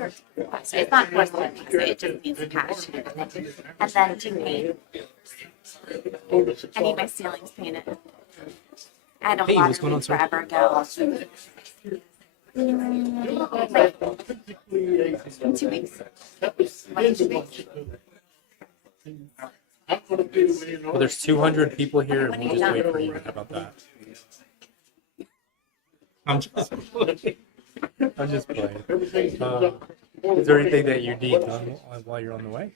It's not porcelain, it just needs cash. And then to paint. I need my ceilings painted. I had a Hey, water what's going on, leak sir? forever ago. Like, in 2 weeks. 1 to 2 weeks. Well, there's 200 people here, and we'll just wait for you. How about that? I'm just playing. I'm just playing. Is there anything that you need done while you're on the way?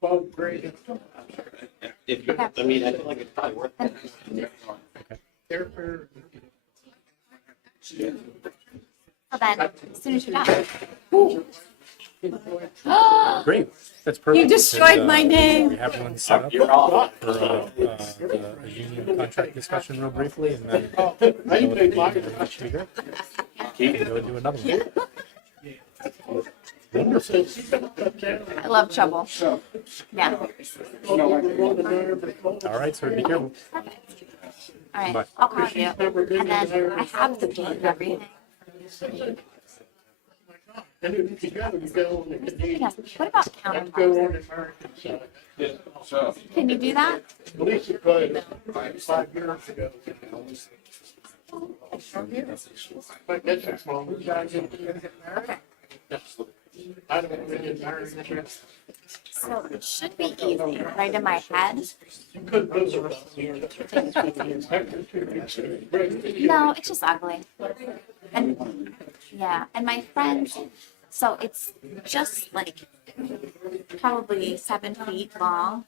I mean, I feel like it's probably worth it. So then, as soon as you're done. Great. That's perfect. You destroyed because, my name. We have one set up You're off. for a union contract discussion real briefly, and then we'll go with the next speaker. And go do another one. Wonderful. I love trouble. Yeah. All right, sir. Be careful. Perfect. All right. Bye. I'll call you. And then I have the paint and everything. Yes. What about countertops? Can you do that? At least it was 5 years ago. But that's just small. Okay. I don't really get married. So it should be easy, right in my head. No, it's just ugly. And yeah, and my friends, so it's just like probably 7 feet long.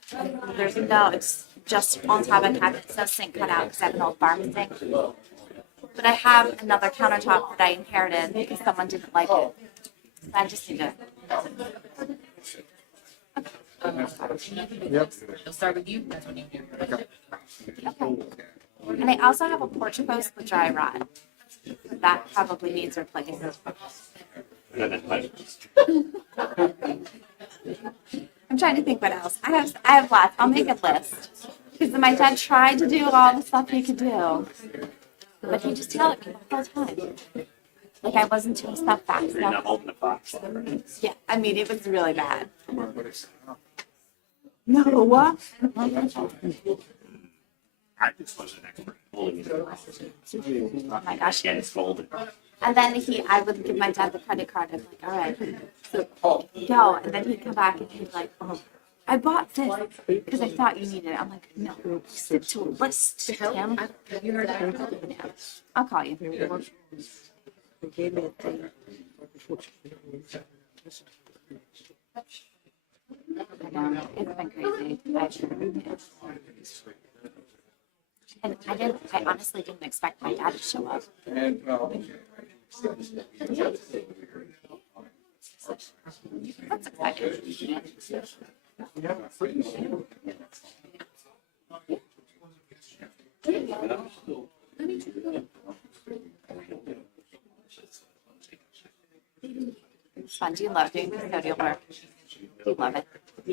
There's no, it's just on top of a cabinet. It's no sink cut out because I have an old farm sink. But I have another countertop that I inherited because someone didn't like it. So I just need to. It'll start with you. That's when you do. Okay. And I also have a porch post with dry rot. That probably needs replaced. I'm trying to think what else. I have lots. I'll make a list. Because my dad tried to do all the stuff he could do. But he just yelled at me the whole time. Like I wasn't doing stuff fast You're not enough. holding the box. Yeah, I mean it was really bad. No. I just wasn't an expert holding it. Oh my gosh. Yeah, it's folded. And then I would give my dad the credit card. I'd be like, all right, so go. And then he'd come back and he'd be like, oh, I bought this because I thought you needed it. I'm like, no, stick to a list, Tim. Have you heard that? Yeah. I'll call you. I know, it's been crazy. And I honestly didn't expect my dad to show up. That's exciting. It's fun. Do you love doing custodial work? Do you love it? Do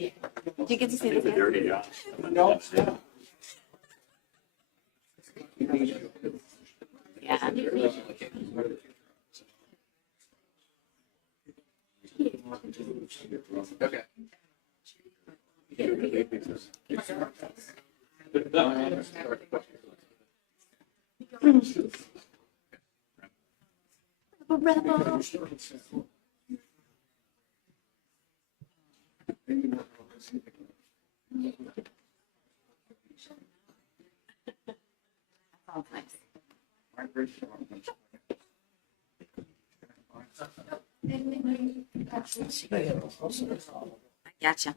you get to see the It's a kids? dirty job. Yeah. Okay. Rebel. Sounds nice. I gotcha.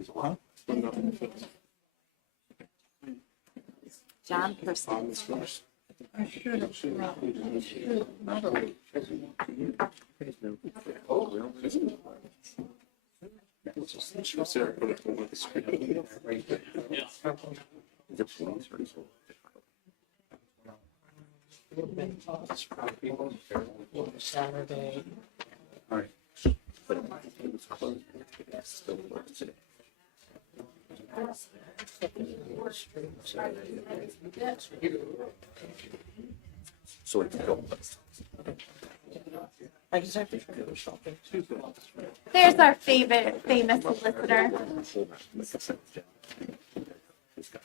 John Person. Saturday. All right. But it was closed. It still works today. So it's built. I just have to figure something. There's our favorite famous solicitor.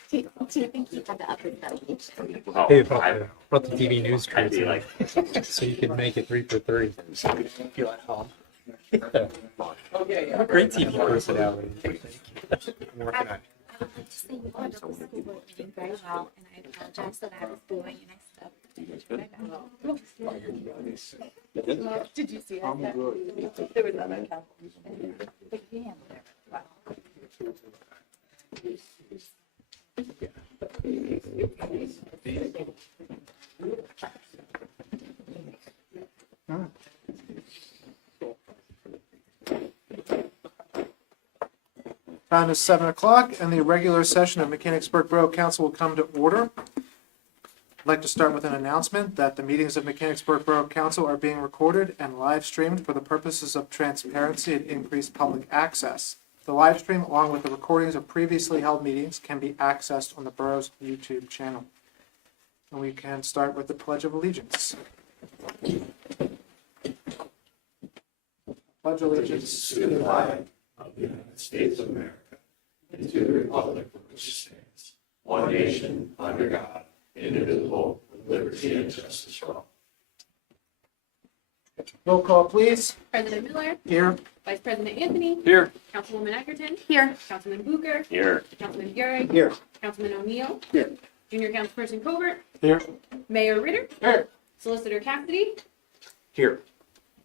Do you think he had the upper study? Hey, brought the TV news crew tonight, so you could make it 3 for 3. Feel at home. Yeah. Great TV personality. I'm working on it. I would like to say you are doing very well, and I apologize that I was booing and I stuff. Did you see that? There was another couple. But yeah, whatever. Time is 7 o'clock, and the regular session of Mechanicsburg Borough Council will come to order. I'd like to start with an announcement that the meetings of Mechanicsburg Borough Council are being recorded and live streamed for the purposes of transparency and increased public access. The live stream, along with the recordings of previously held meetings, can be accessed on the borough's YouTube channel. And we can start with the Pledge of Allegiance. Pledge allegiance to the flag of the United States of America and to the republic for which it stands, one nation, under God, indivisible, with liberty and justice for all. Roll call, please. President Miller, Here. Vice President Anthony, Here. Councilwoman Egerton, Here. Councilman Booker, Here. Councilman Buring, Here. Councilman O'Neill, Here. Junior Councilperson Covert, Here. Mayor Ritter, Here. Solicitor Cassidy, Here.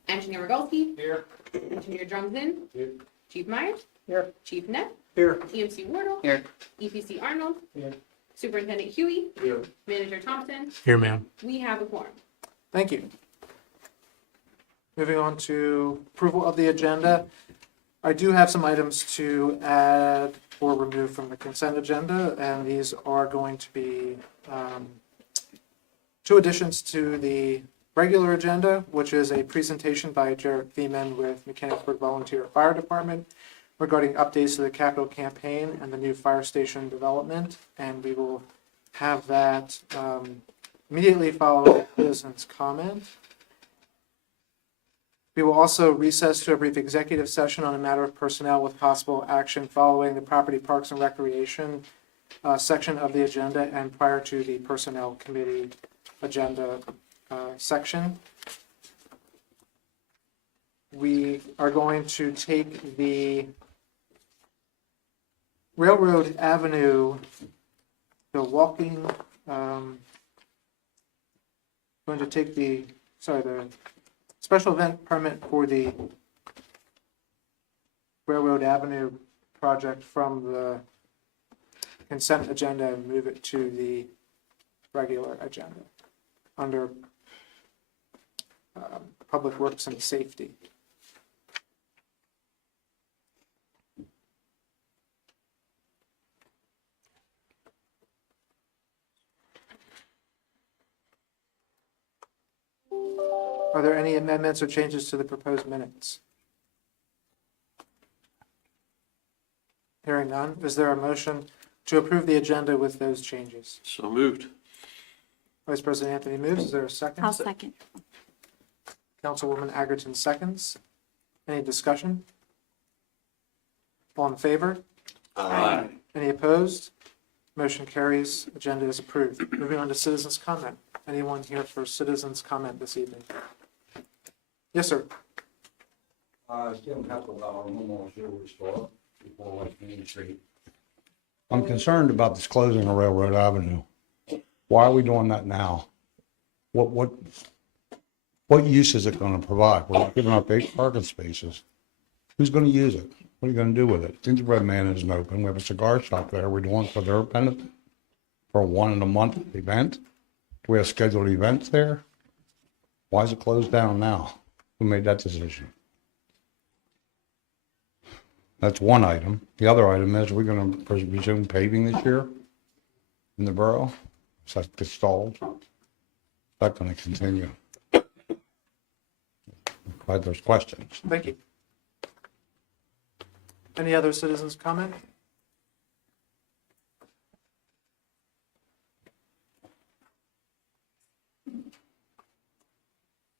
Engineer Rogalski, Here. Engineer Drumzin, Here. Chief Myers, Here. Chief Neff, Here. EMC Wardle, Here. EPC Arnold, Here. Superintendent Huey, Here. Manager Thompson. Here, ma'am. We have a quorum. Thank you. Moving on to approval of the agenda. I do have some items to add or remove from the consent agenda, and these are going to be two additions to the regular agenda, which is a presentation by Jarrett Feeman with Mechanicsburg Volunteer Fire Department regarding updates to the capital campaign and the new fire station development. And we will have that immediately following citizens' comment. We will also recess to a brief executive session on a matter of personnel with possible action following the Property, Parks, and Recreation section of the agenda and prior to the Personnel Committee agenda section. We are going to take the Railroad Avenue, the walking, going to take the special event permit for the Railroad Avenue project from the consent agenda and move it to the regular agenda under Public Works and Safety. Are there any amendments or changes to the proposed minutes? Hearing none, is there a motion to approve the agenda with those changes? So moved. Vice President Anthony moves. Is there a second? I'll second. Councilwoman Egerton seconds. Any discussion? All in favor? Aye. Any opposed? Motion carries. Agenda is approved. Moving on to citizens' comment. Anyone here for citizens' comment this evening? Yes, sir. Still have to allow our homeowners to restore before West Main Street. I'm concerned about this closing of Railroad Avenue. Why are we doing that now? What use is it going to provide? We're not giving up 8 parking spaces. Who's going to use it? What are you going to do with it? Gingerbread Man isn't open. We have a cigar shop there. We're doing for their benefit for a once-a-month event. Do we have scheduled events there? Why is it closed down now? Who made that decision? That's one item. The other item is, we're going to resume paving this year in the borough. Is that gets stalled? Is that going to continue? Glad there's questions. Thank you. Any other citizens' comment?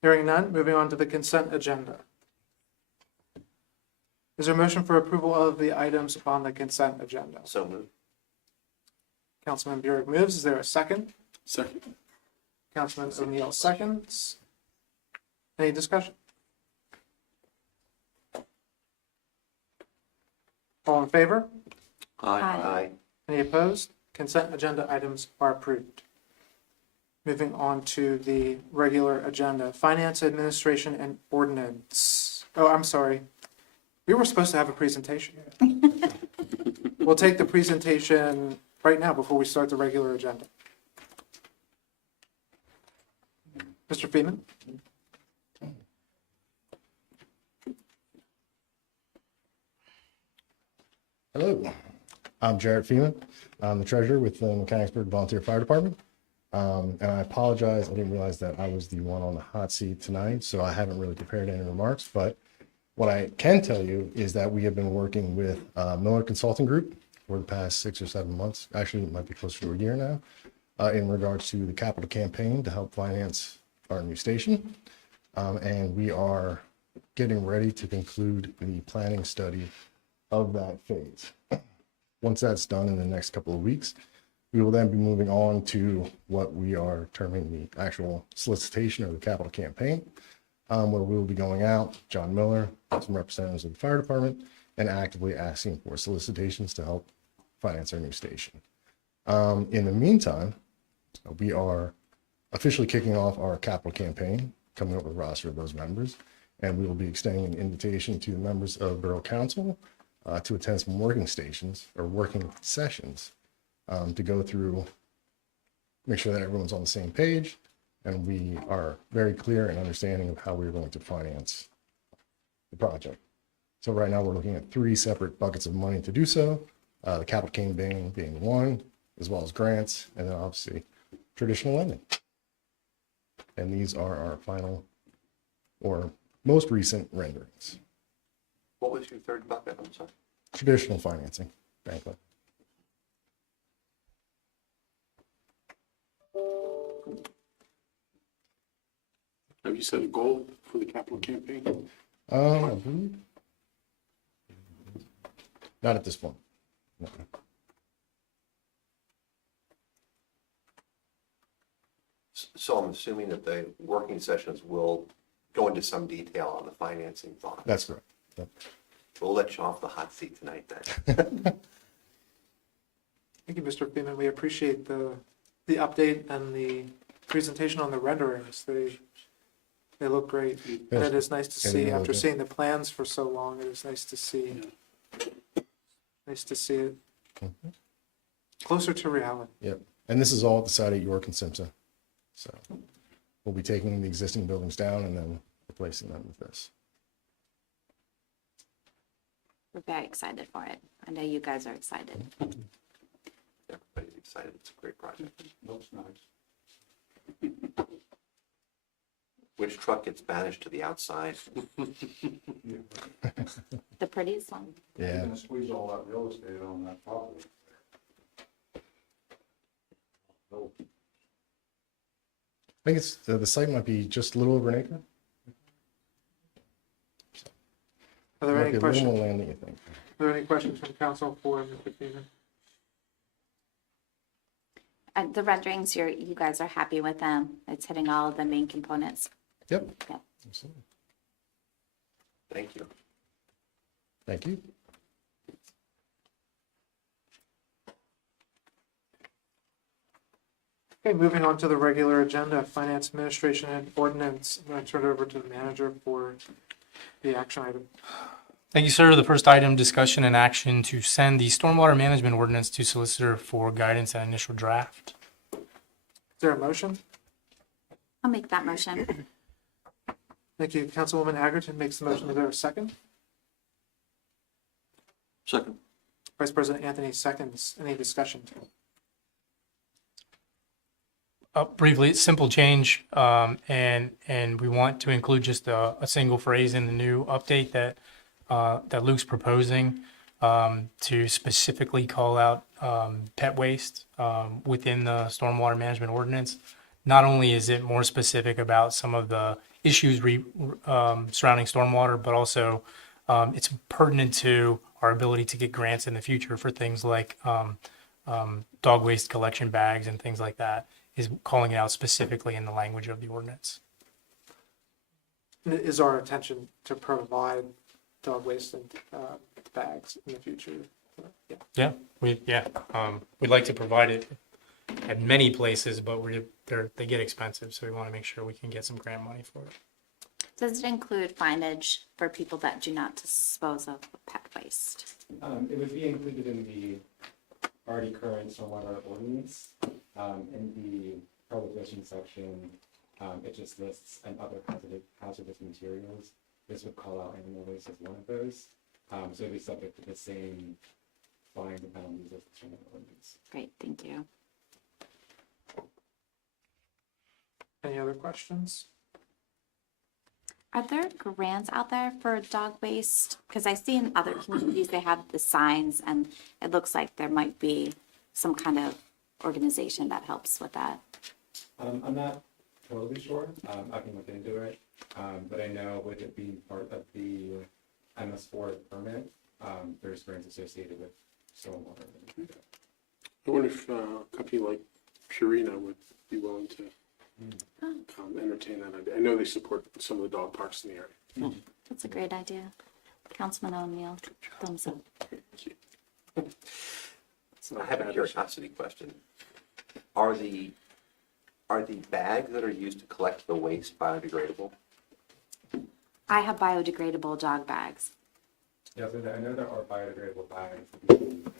Hearing none, moving on to the consent agenda. Is there a motion for approval of the items on the consent agenda? So moved. Councilman Burek moves. Is there a second? Second. Councilman O'Neill seconds. Any discussion? All in favor? Aye. Any opposed? Consent agenda items are approved. Moving on to the regular agenda, Finance, Administration, and Ordinance. Oh, I'm sorry. We were supposed to have a presentation. We'll take the presentation right now before we start the regular agenda. Mr. Feeman? Hello, I'm Jarrett Feeman. I'm the treasurer with the Mechanicsburg Volunteer Fire Department. And I apologize, I didn't realize that I was the one on the hot seat tonight, so I haven't really prepared any remarks. But what I can tell you is that we have been working with Miller Consulting Group for the past 6 or 7 months. Actually, it might be closer to a year now, in regards to the capital campaign to help finance our new station. And we are getting ready to conclude the planning study of that phase. Once that's done in the next couple of weeks, we will then be moving on to what we are terming the actual solicitation or the capital campaign, where we will be going out, John Miller, some representatives of the fire department, and actively asking for solicitations to help finance our new station. In the meantime, we are officially kicking off our capital campaign, coming up with a roster of those members, and we will be extending an invitation to the members of Borough Council to attend some working stations or working sessions to go through, make sure that everyone's on the same page, and we are very clear and understanding of how we're going to finance the project. So right now we're looking at 3 separate buckets of money to do so. The capital campaign being one, as well as grants, and then obviously traditional lending. And these are our final or most recent renderings. What was your third bucket? I'm sorry. Traditional financing, bank loan. Have you set a goal for the capital campaign? I believe- Not at this point. No. So I'm assuming that the working sessions will go into some detail on the financing thought. That's correct. Yep. We'll let you off the hot seat tonight then. Thank you, Mr. Feeman. We appreciate the update and the presentation on the renderings. They look great. And it is nice to And see, they look after good. seeing the plans for so long, it is nice to see it closer to reality. Yep. And this is all at the site at York and Simpson. So we'll be taking the existing buildings down and then replacing them with this. We're very excited for it. I know you guys are excited. Everybody's excited. It's a great project. Looks nice. Which truck gets banished to the outside? The prettiest one. Yeah. Gonna squeeze all that real estate on that property. I think it's, the site might be just a little over an acre. Are there Might any be a little questions? more land than you think. Are there any questions from council for Mr. Feeman? The renderings, you guys are happy with them. It's hitting all of the main components. Yep. Yep. Absolutely. Thank you. Thank you. Okay, moving on to the regular agenda, Finance, Administration, and Ordinance. I'm going to turn it over to the manager for the action item. Thank you, sir. The first item, discussion and action to send the stormwater management ordinance to solicitor for guidance and initial draft. Is there a motion? I'll make that motion. Thank you. Councilwoman Agerton makes the motion. Is there a second? Second. Vice President Anthony seconds. Any discussion? Briefly, it's simple change, and we want to include just a single phrase in the new update that Luke's proposing to specifically call out pet waste within the stormwater management ordinance. Not only is it more specific about some of the issues surrounding stormwater, but also it's pertinent to our ability to get grants in the future for things like dog waste collection bags and things like that, is calling it out specifically in the language of the ordinance. It is our intention to provide dog waste and bags in the future. Yeah. We'd like to provide it at many places, but they get expensive, so we want to make sure we can get some grant money for it. Does it include signage for people that do not dispose of pet waste? It would be included in the already current stormwater ordinance. In the prohibition section, it just lists and other hazardous materials. This would call out animal waste as one of those. So it'd be subject to the same fines and penalties as the stormwater ordinance. Great, thank you. Any other questions? Are there grants out there for dog waste? Because I see in other communities, they have the signs and it looks like there might be some kind of organization that helps with that. I'm not totally sure. I can look into it. But I know with it being part of the MS4 permit, there's grants associated with stormwater. I wonder if a company like Purina would be willing to entertain that idea. I know they support some of the dog parks in the area. That's a great idea. Councilman O'Neill, thumbs up. I have a curiosity question. Are the bags that are used to collect the waste biodegradable? I have biodegradable dog bags. Yeah, so I know there are biodegradable bags that you can use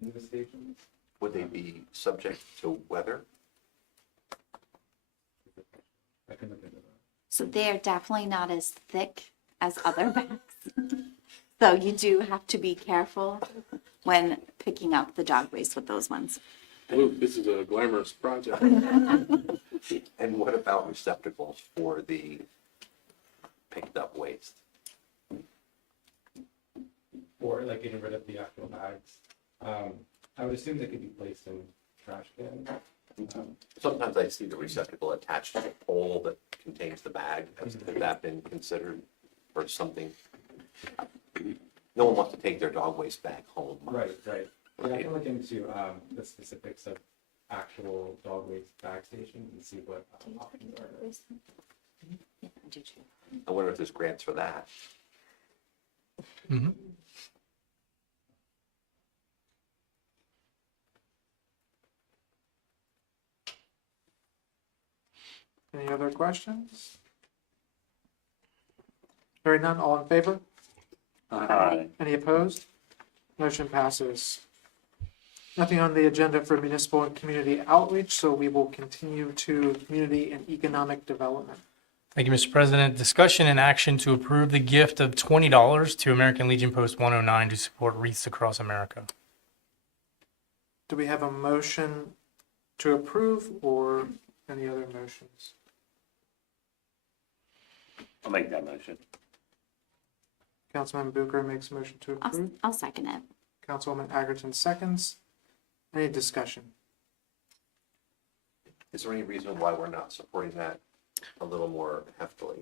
into the stations. Would they be subject to weather? I can look into that. So they're definitely not as thick as other bags. So you do have to be careful when picking up the dog waste with those ones. Oh, this is a glamorous project. And what about receptacles for the picked up waste? Or like getting rid of the actual bags. I would assume they could be placed in trash cans. Sometimes I see the receptacle attached to the pole that contains the bag. Has that been considered or something? No one wants to take their dog waste bag home. Right. Yeah, I can look into the specifics of actual dog waste bag stations and see what options are there. Yeah, I do too. I wonder if there's grants for that. Mm-hmm. Any other questions? Hearing none, all in favor? Aye. Any opposed? Motion passes. Nothing on the agenda for municipal and community outreach, so we will continue to community and economic development. Thank you, Mr. President. Discussion and action to approve the gift of $20 to American Legion Post 109 to support wreaths across America. Do we have a motion to approve or any other motions? I'll make that motion. Councilman Bucher makes a motion to approve. I'll second it. Councilwoman Atherton seconds. Any discussion? Is there any reason why we're not supporting that a little more heftily?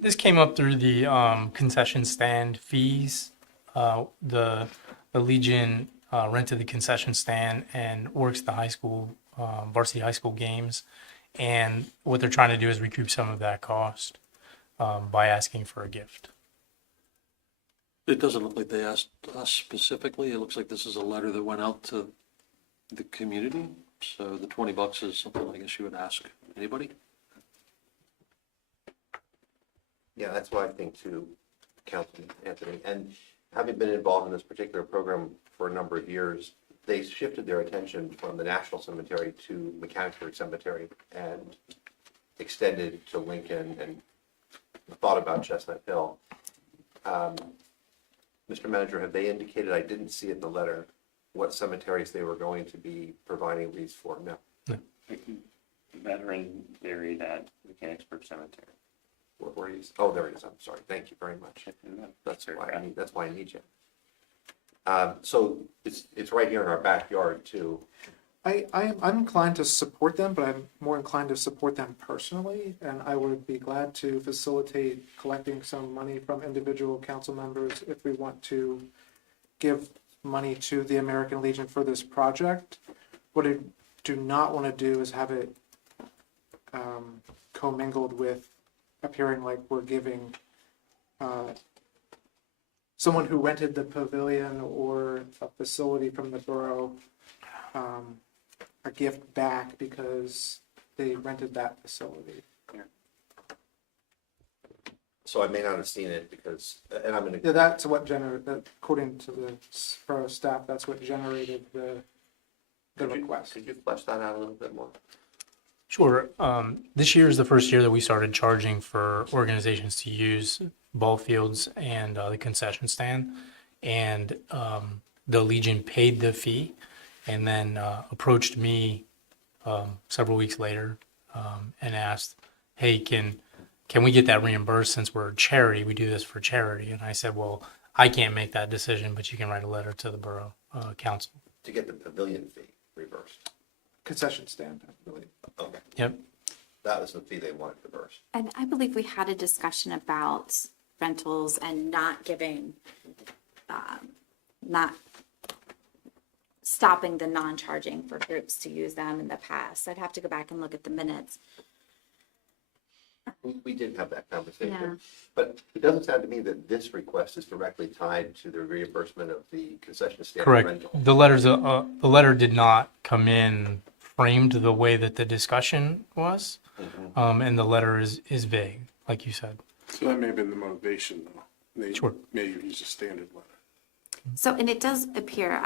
This came up through the concession stand fees. The Legion rented the concession stand and works the high school, varsity high school games. And what they're trying to do is recoup some of that cost by asking for a gift. It doesn't look like they asked us specifically. It looks like this is a letter that went out to the community. So the $20 is something I guess you would ask anybody. Yeah, that's what I think too, Councilman Anthony. And having been involved in this particular program for a number of years, they shifted their attention from the National Cemetery to Mechanicsburg Cemetery and extended to Lincoln and thought about Chestnut Hill. Mr. Manager, have they indicated, I didn't see it in the letter, what cemeteries they were going to be providing wreaths for? No. Veteran buried at Mechanicsburg Cemetery. Where you? Oh, there it is. I'm sorry. Thank you very much. That's why I need you. So it's right here in our backyard too. I'm inclined to support them, but I'm more inclined to support them personally, and I would be glad to facilitate collecting some money from individual council members if we want to give money to the American Legion for this project. What I do not want to do is have it commingled with appearing like we're giving someone who rented the pavilion or a facility from the borough a gift back because they rented that facility. So I may not have seen it because, and I'm gonna, Yeah, that's what according to the borough staff, that's what generated the request. could you flesh that out a little bit more? Sure. This year is the first year that we started charging for organizations to use ball fields and the concession stand. And the Legion paid the fee and then approached me several weeks later and asked, hey, can we get that reimbursed since we're a charity? We do this for charity. And I said, well, I can't make that decision, but you can write a letter to the borough council. To get the pavilion fee reversed? Concession stand, I believe. Okay, Yep. that was the fee they wanted reversed. And I believe we had a discussion about rentals and not giving, not stopping the non-charging for groups to use them in the past. I'd have to go back and look at the minutes. We did have that Yeah. conversation, but it doesn't sound to me that this request is directly tied to the reimbursement of the concession stand Correct. rental. The letter did not come in framed the way that the discussion was. And the letter is vague, like you said. So that may have been the motivation, though. They Sure. may have used a standard letter. So, and it does appear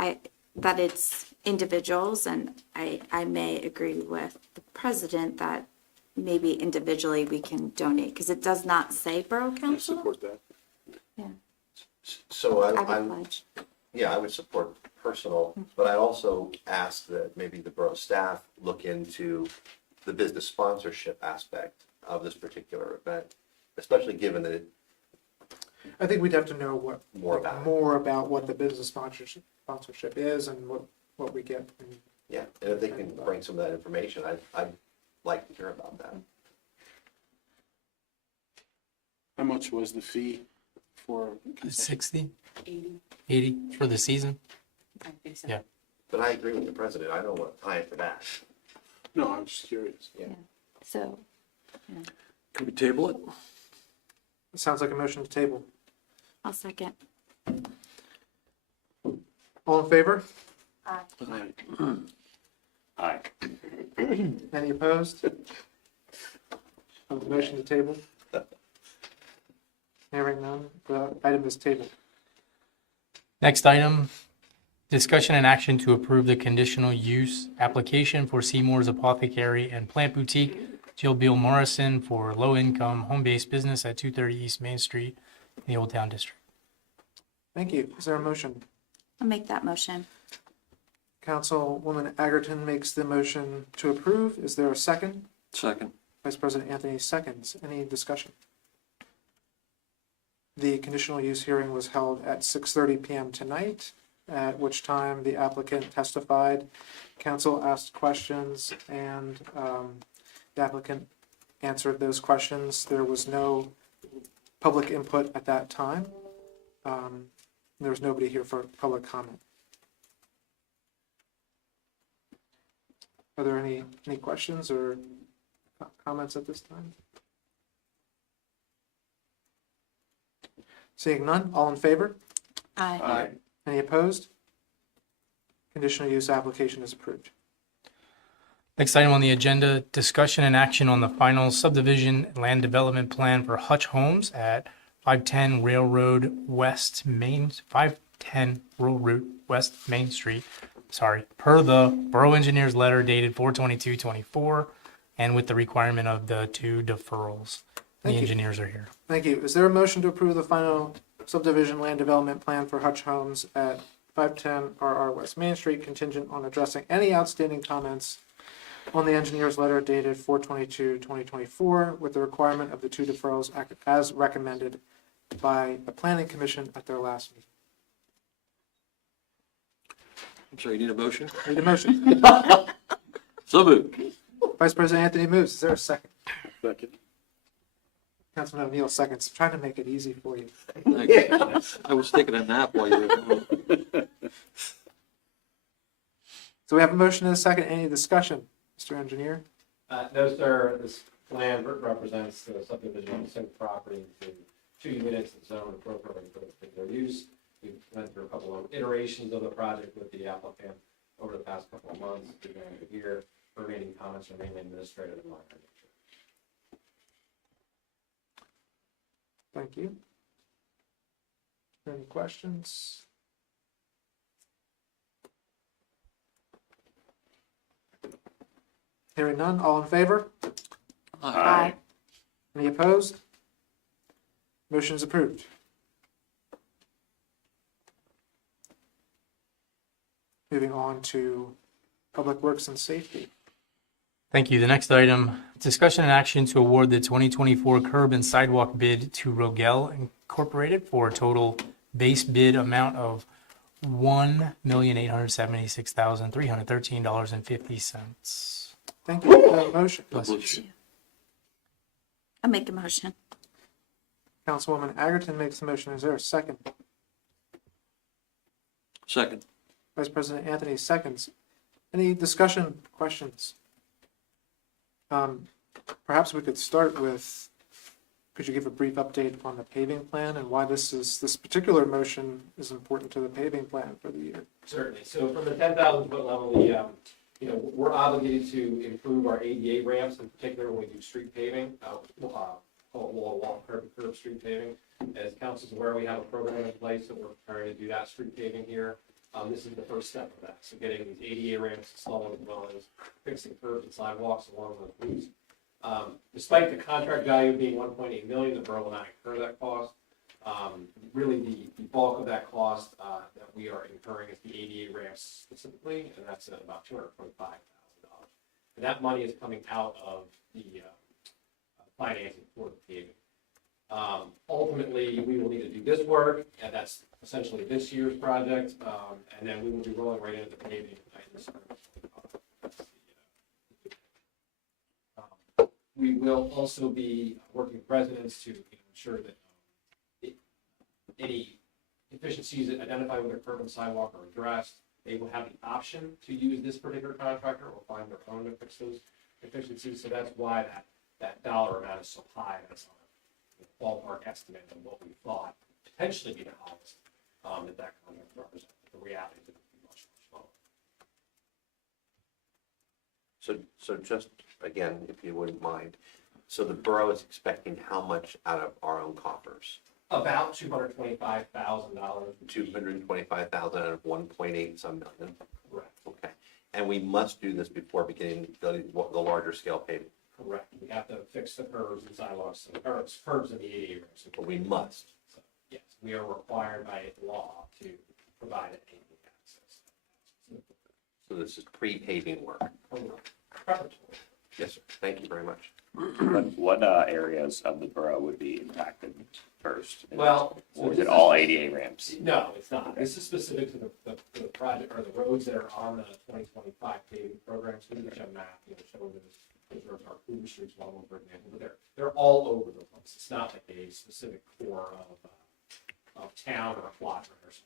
that it's individuals, and I may agree with the president that maybe individually we can donate, because it does not say borough I council. support that. Yeah, So I I, would pledge. yeah, I would support personal, but I'd also ask that maybe the borough staff look into the business sponsorship aspect of this particular event, especially given that it, I think we'd have to know what More about it. more about what the business sponsorship is and what we get. yeah, and if they can bring some of that information, I'd like to hear about that. How much was the fee for? 60? 80 for the season? Yeah. But I agree with the president, I don't want to tie it to that. No, I'm just curious. So, Can we table it? It sounds like a motion to table. I'll second. All in favor? Aye. Any opposed? On the motion to table? Hearing none, the item is tabled. Next item, discussion and action to approve the conditional use application for Seymour's Apothecary and Plant Boutique, Jill Beal Morrison, for low-income home-based business at 230 East Main Street in the Old Town District. Thank you. Is there a motion? I'll make that motion. Councilwoman Agerton makes the motion to approve. Is there a second? Second. Vice President Anthony seconds. Any discussion? The conditional use hearing was held at 6:30 PM tonight, at which time the applicant testified. Council asked questions and the applicant answered those questions. There was no public input at that time. There was nobody here for public comment. Are there any questions or comments at this time? Seeing none, all in favor? Aye. Any opposed? Conditional use application is approved. Next item on the agenda, discussion and action on the final subdivision land development plan for Hutch Homes at 510 Railroad West Main Street. Per the Borough Engineer's letter dated 4/22/24, and with the requirement of the 2 deferrals. The Thank you. engineers are here. Thank you. Is there a motion to approve the final subdivision land development plan for Hutch Homes at 510 RR West Main Street contingent on addressing any outstanding comments on the engineer's letter dated 4/22/2024 with the requirement of the 2 deferrals as recommended by the planning commission at their last meeting? I'm sorry, you need a motion? Need a motion. So moved. Vice President Anthony moves. Is there a second? Second. Councilman O'Neill seconds. Trying to make it easy for you. I was taking a nap while you were going. So we have a motion and a second. Any discussion, Mr. Engineer? No, sir, this plan represents the subdivision of the same property into 2 units zoned appropriately for particular use. We went through a couple of iterations of the project with the applicant over the past couple of months, beginning of the year. Remaining comments are mainly administrative and minor in nature. Thank you. Any questions? Hearing none, all in favor? Aye. Any opposed? Motion is approved. Moving on to Public Works and Safety. Thank you. The next item, discussion and action to award the 2024 curb and sidewalk bid to Rogel Incorporated for a total base bid amount of $1,876,313.50. Thank you. Motion. I'll make a motion. Councilwoman Agerton makes the motion. Is there a second? Second. Vice President Anthony seconds. Any discussion, questions? Perhaps we could start with, could you give a brief update on the paving plan and why this particular motion is important to the paving plan for the year? Certainly. So from the 10,000 foot level, we're obligated to improve our ADA ramps, in particular when we do street paving, wall, curb street paving. As council's aware, we have a program in place that we're preparing to do that street paving here. This is the first step of that. So getting these ADA ramps installed as well as fixing curbs and sidewalks along with routes. Despite the contract value being $1.8 million, the borough will not incur that cost. Really, the bulk of that cost that we are incurring is the ADA ramps specifically, and that's at about $225,000. And that money is coming out of the financing for the paving. Ultimately, we will need to do this work, and that's essentially this year's project, and then we will be rolling right into the paving in the summer. We will also be working with residents to ensure that any deficiencies identified with their curb and sidewalk are addressed. They will have the option to use this particular contractor or find their own to fix those deficiencies. So that's why that dollar amount is so high. That's on a ballpark estimate of what we thought potentially be the highest that contract represents. The reality is it would be much lower. So just, again, if you wouldn't mind, so the borough is expecting how much out of our own coffers? About $225,000. $225,000 out of 1.8 some million? Correct. Okay. And we must do this before beginning the larger scale paving? Correct. We have to fix the curbs and sidewalks, or curbs in the ADA ramps. But we must. So, yes, we are required by law to provide ADA access. So this is pre-paving work? Preparatory. Yes, sir. Thank you very much. What areas of the borough would be impacted first? Well, Or is it all ADA ramps? No, it's not. This is specific to the project, or the roads that are on the 2025 paving program. So we can show a map, showing those roads are Cooper Streets, Walnut, for example, but they're all over the place. It's not like a specific core of town or a quadrant or something.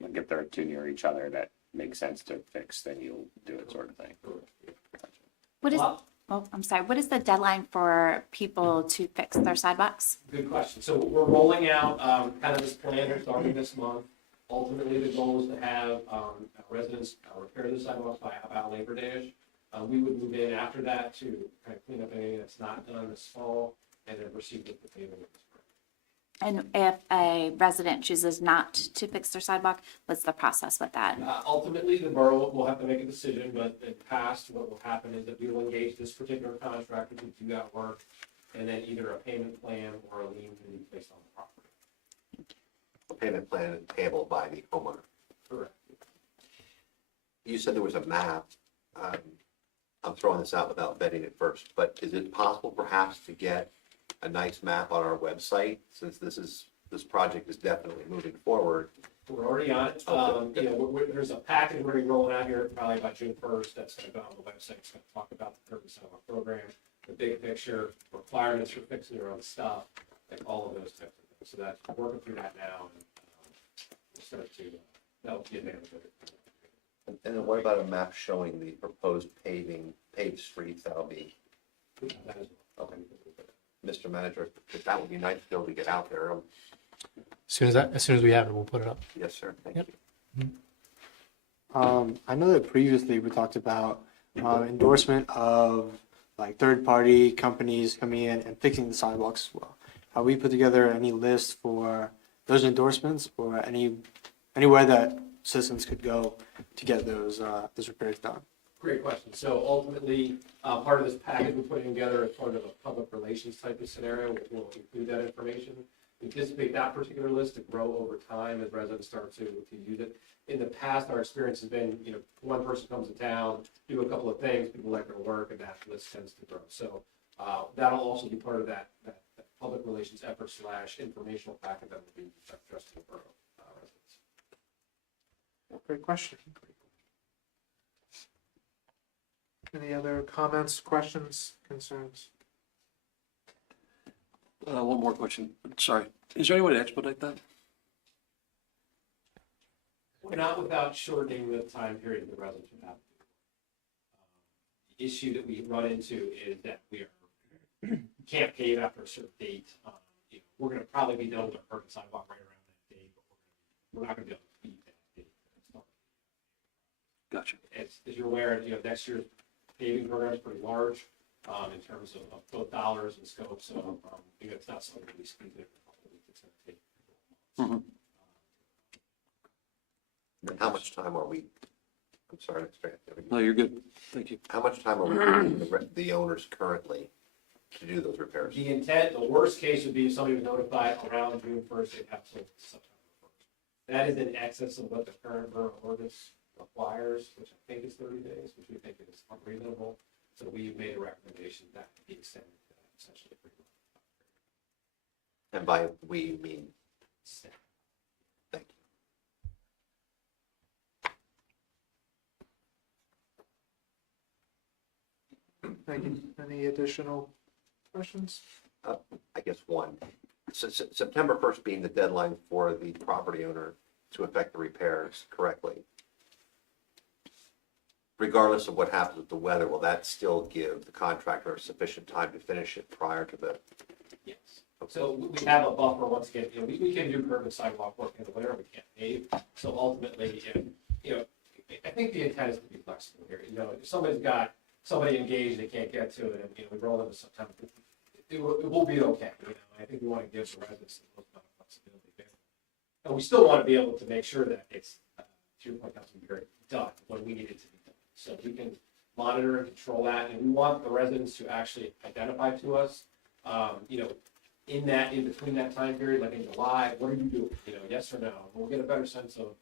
Like if they're too near each other that makes sense to fix, then you'll do it, sort of thing. What is, Well, I'm sorry, what is the deadline for people to fix their sidewalks? Good question. So we're rolling out kind of this plan starting this month. Ultimately, the goal is to have residents repair the sidewalks by about Labor Day-ish. We would move in after that to kind of clean up anything that's not done this fall and then proceed with the paving. And if a resident chooses not to fix their sidewalk, what's the process with that? Ultimately, the borough will have to make a decision, but in the past, what will happen is that we will engage this particular contractor to do that work, and then either a payment plan or a lien can be placed on the property. The payment plan is payable by the homeowner. Correct. You said there was a map. I'm throwing this out without vetting it first, but is it possible perhaps to get a nice map on our website, since this project is definitely moving forward, We're already on it. You know, there's a package we're gonna be rolling out here probably by June 1st. That's gonna go on the website. It's gonna talk about the purpose of our program, the big picture, requirements for fixing your own stuff, like all of those types of things. So that's, we're working through that now, and we'll start to, that'll be advantage of it. And then what about a map showing the proposed paved streets that'll be, That is- okay. Mr. Manager, if that would be nice to be able to get out there. As soon as we have it, we'll put it up. Yes, sir, thank Yep. you. I know that previously we talked about endorsement of like third-party companies coming in and fixing the sidewalks as well. Have we put together any list for those endorsements or anywhere that citizens could go to get those repairs done? Great question. So ultimately, part of this package we're putting together is part of a public relations type of scenario. We'll include that information. We anticipate that particular list to grow over time as residents start to use it. In the past, our experience has been, you know, one person comes to town, do a couple of things, people like their work, and that list tends to grow. So that'll also be part of that public relations effort / informational packet that will be addressed to the borough residents. Great question. Any other comments, questions, concerns? One more question. Sorry. Is there any way to expedite that? Not without shortening the time period the residents would have. The issue that we run into is that we can't pave after a certain date. You know, we're gonna probably be done with our current sidewalk right around that date, but we're not gonna be able to beat that date. Gotcha. As you're aware, you know, next year's paving program is pretty large, in terms of both dollars and scope, so, you know, it's not something we speak to. It's gonna take. Mhm. And how much time are we, I'm sorry, Mr. Anthony. No, you're good. Thank you. How much time are we giving the owners currently to do those repairs? The intent, the worst case would be if somebody was notified around June 1st, they'd have till September 1st. That is in excess of what the current borough ordinance requires, which I think is 30 days, which we think is unreasonable. So we've made a recommendation that be extended to that, essentially. And by we, you mean, thank you. Thank you. Any additional questions? I guess one. So September 1st being the deadline for the property owner to effect the repairs correctly. Regardless of what happens with the weather, will that still give the contractor sufficient time to finish it prior to the? Yes. So we have a buffer, once again, you know, we can do curb and sidewalk work in the winter, we can't pave. So ultimately, you know, I think the intent is to be flexible here. You know, if somebody's got somebody engaged, they can't get to it, and, you know, we roll into September, it will be okay. You know, I think we want to give the residents a little bit of flexibility there. And we still want to be able to make sure that it's, to your point, Councilman Barry, done when we need it to be done. So we can monitor and control that, and we want the residents to actually identify to us, you know, in between that time period, like in July, what are you doing? You know, yes or no? We'll get a better sense of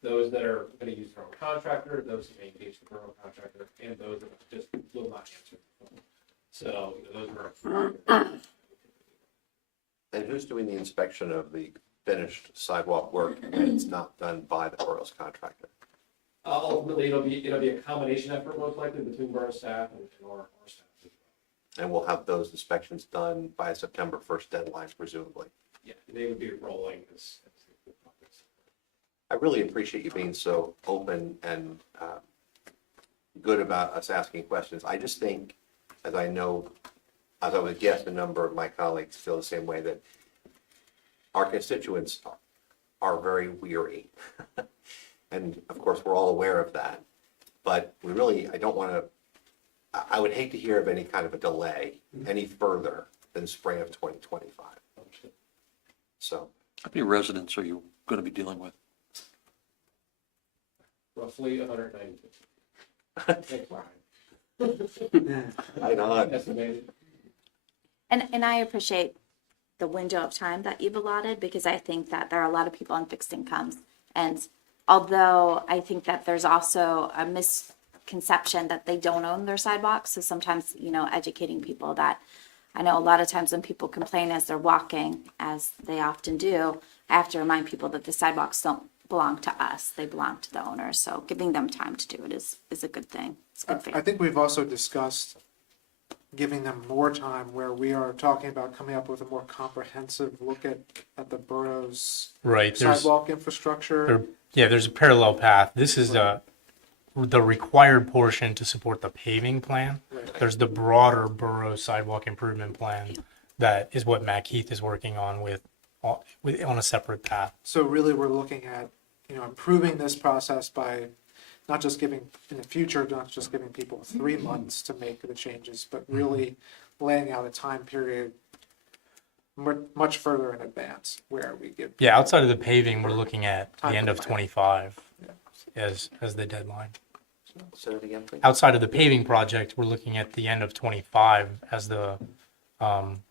those that are going to use their own contractor, those who may engage the borough contractor, and those that just will not answer the phone. So, you know, those are. And who's doing the inspection of the finished sidewalk work when it's not done by the borough's contractor? Ultimately, it'll be a combination effort, most likely, between borough staff and our staff. And we'll have those inspections done by a September 1st deadline, presumably. Yeah, they would be rolling as the progress. I really appreciate you being so open and good about us asking questions. I just think, as I know, as I would guess, a number of my colleagues feel the same way, that our constituents are very weary. And of course, we're all aware of that. But we really, I would hate to hear of any kind of a delay any further than spring of 2025. So. How many residents are you going to be dealing with? Roughly 190. Right on. Estimated. And I appreciate the window of time that you've allotted, because I think that there are a lot of people on fixed incomes. And although I think that there's also a misconception that they don't own their sidewalks, so sometimes, you know, educating people that, I know a lot of times when people complain as they're walking, as they often do, I have to remind people that the sidewalks don't belong to us. They belong to the owners. So giving them time to do it is a good thing. It's good for I think we've also discussed giving them more time where we are talking about coming up with a more comprehensive look at the borough's Right, sidewalk infrastructure. there's a parallel path. This is the required portion to support the paving plan. Right. There's the broader borough sidewalk improvement plan that is what Matt Keith is working on on a separate path. So really, we're looking at, improving this process by not just giving, in the future, not just giving people 3 months to make the changes, but really laying out a time period much further in advance where we give. Yeah, outside of the paving, we're looking at the Time end for of plan. 25 as the deadline. Say that again, please. Outside of the paving project, we're looking at the end of 25 as the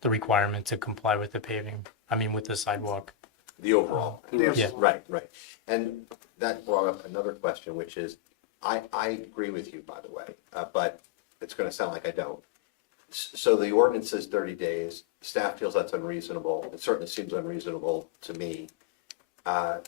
requirement to comply with the paving, with the sidewalk. The overall. Yeah. Right. And that brought up another question, which is, I agree with you, by the way, but it's going to sound like I don't. So the ordinance says 30 days. Staff feels that's unreasonable. It certainly seems unreasonable to me. And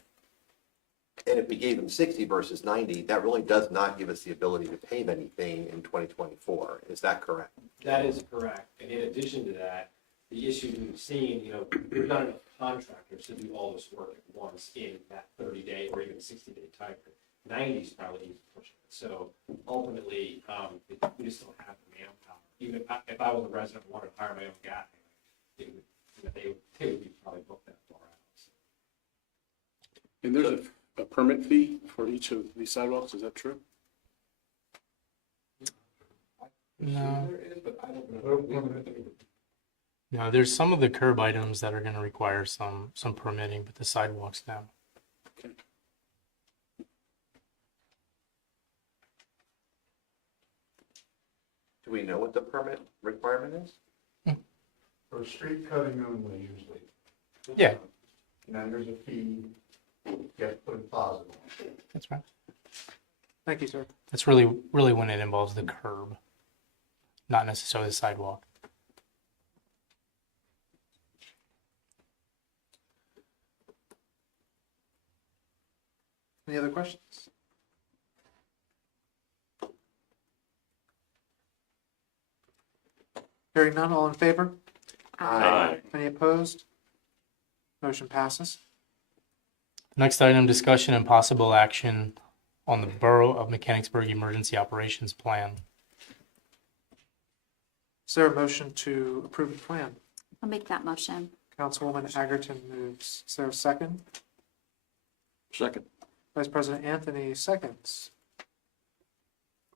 if we gave them 60 versus 90, that really does not give us the ability to pave anything in 2024. Is that correct? That is correct. And in addition to that, the issue we've seen, there's not enough contractors to do all this work at once in that 30-day or even 60-day time period. 90 is probably even pushing it. So ultimately, we just don't have the manpower. Even if I was a resident and wanted to hire my own guy, they would be probably booked that far out. And there's a permit fee for each of these sidewalks, is that true? No. There is, but I don't know. No, there's some of the curb items that are going to require some permitting, but the sidewalks now. Do we know what the permit requirement is? For street cutting only usually. Yeah. And then there's a fee to get put positive. That's right. Thank you, sir. That's really when it involves the curb, not necessarily the sidewalk. Any other questions? Hearing none, all in favor? Aye. Any opposed? Motion passes. Next item, discussion and possible action on the Borough of Mechanicsburg Emergency Operations Plan. Is there a motion to approve the plan? I'll make that motion. Councilwoman Agerton moves. Is there a second? Second. Vice President Anthony seconds.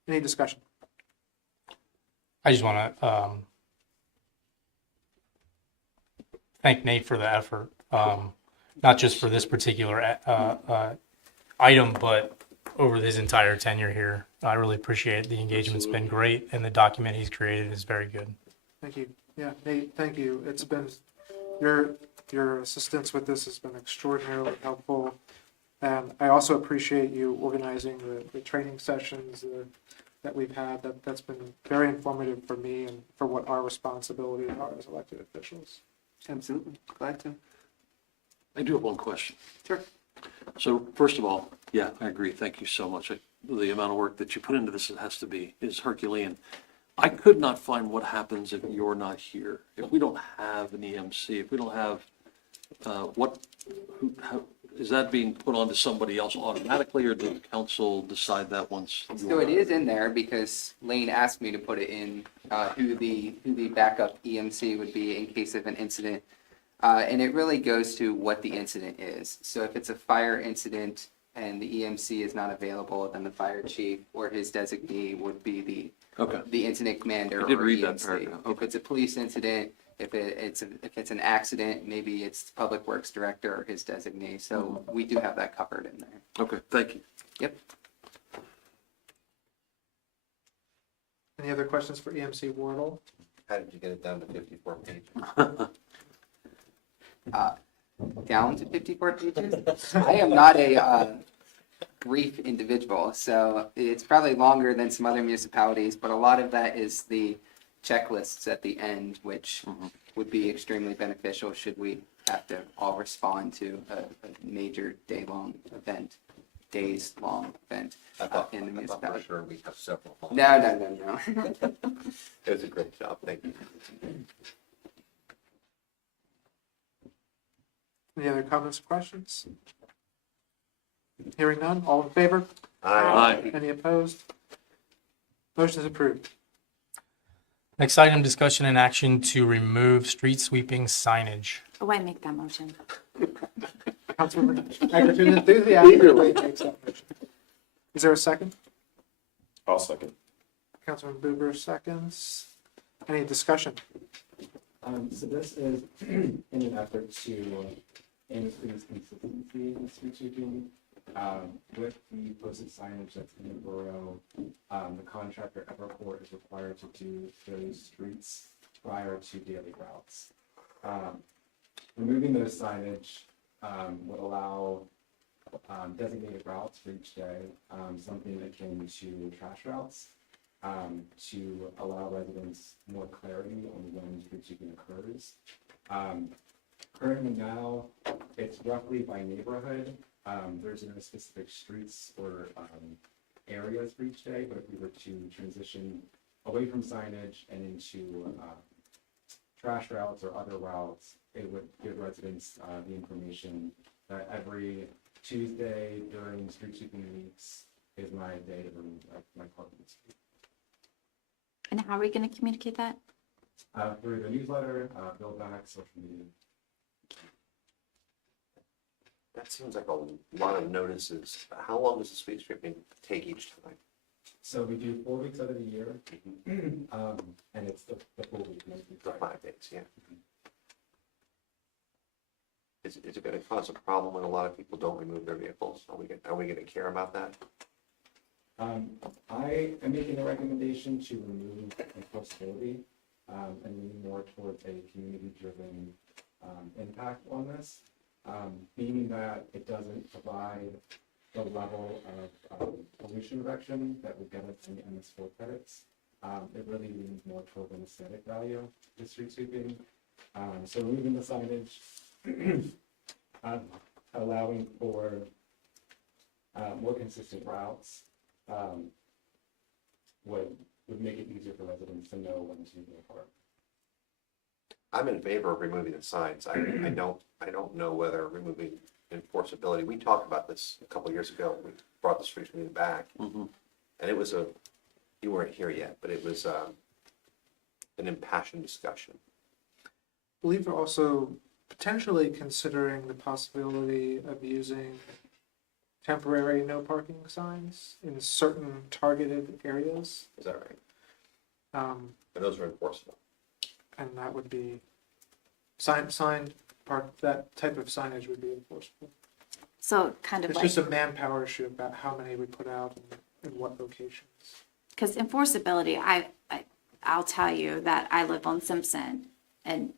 Any discussion? I just want to thank Nate for the effort, not just for this particular item, but over his entire tenure here. I really appreciate it. The engagement's been great, and the document he's created is very good. Thank you. Yeah, Nate, thank you. It's been, your assistance with this has been extraordinarily helpful. And I also appreciate you organizing the training sessions that we've had. That's been very informative for me and for what our responsibilities are as elected officials. Absolutely. Glad to. I do have one question. Sure. So first of all, yeah, I agree. Thank you so much. The amount of work that you put into this is Herculean. I could not find what happens if you're not here. If we don't have an EMC, if we don't have, is that being put onto somebody else automatically, or did the council decide that once? So it is in there because Lane asked me to put it in, who the backup EMC would be in case of an incident. And it really goes to what the incident is. So if it's a fire incident and the EMC is not available, then the fire chief or his designee would be the incident commander. I did or read that EMC. paragraph. If it's a police incident, if it's an accident, maybe it's public works director or his designee. So we do have that covered in there. Okay, thank you. Yep. Any other questions for EMC Wardle? How did you get it down to 54 pages? Down to 54 pages. I am not a brief individual, so it's probably longer than some other municipalities, but a lot of that is the checklists at the end, which would be extremely beneficial should we have to all respond to a major days-long event I thought, in the I thought for municipality. sure we have several. No. It was a great job, thank you. Any other comments or questions? Hearing none, all in favor? Aye. Any opposed? Motion is approved. Next item, discussion and action to remove street sweeping signage. Oh, I make that motion. Councilman Egerton enthusiastically makes that motion. Is there a second? I'll second. Councilman Buber seconds. Any discussion? So this is in an effort to increase consistency in street sweeping. With the posted signage that's in the borough, the contractor Everport is required to do those streets prior to daily routes. Removing those signage would allow designated routes for each day, something akin to trash routes, to allow residents more clarity on when street sweeping occurs. Currently now, it's roughly by neighborhood. There's no specific streets or areas for each day, but if we were to transition away from signage and into trash routes or other routes, it would give residents the information that every Tuesday during street sweeping weeks is my day to remove my carpets. And how are we going to communicate that? Through the newsletter, bill back, social media. That seems like a lot of notices. How long does the street sweeping take each time? So we do 4 weeks out of the year, and it's the full week. For 5 days, yeah. Is it gonna cause a problem when a lot of people don't remove their vehicles? Are we gonna care about that? I am making a recommendation to remove enforceability and lean more towards a community-driven impact on this, meaning that it doesn't provide the level of pollution reduction that would get us in the MS4 credits. It really leans more toward an aesthetic value to street sweeping. So removing the signage, allowing for more consistent routes would make it easier for residents to know when to go park. I'm in favor of removing the signs. I don't know whether removing enforceability, we talked about this a couple of years ago. We brought the street sweeping back. Mhm. And it was you weren't here yet, but it was an impassioned discussion. I believe we're also potentially considering the possibility of using temporary no parking signs in certain targeted areas. Is that right? Um, And those are enforceable. and that would be signed park, that type of signage would be enforceable. So kind of It's like, just a manpower issue about how many we put out and in what locations. because enforceability, I'll tell you that I live on Simpson, and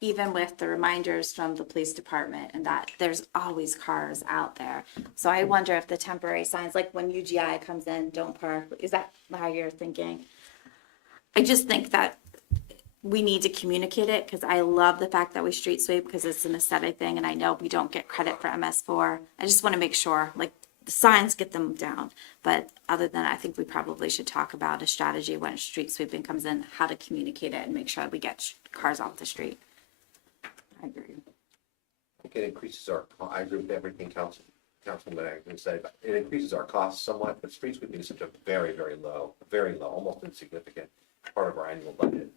even with the reminders from the police department and that, there's always cars out there. So I wonder if the temporary signs, like when UGI comes in, don't park, is that how you're thinking? I just think that we need to communicate it, because I love the fact that we street sweep, because it's an aesthetic thing, and I know we don't get credit for MS4. I just want to make sure, like, the signs, get them down. But other than that, I think we probably should talk about a strategy when street sweeping comes in, how to communicate it and make sure we get cars off the street. I agree. I think it increases I agree with everything Councilman Agnew said, but it increases our costs somewhat, but street sweeping is such a very, very low, almost insignificant part of our annual budget.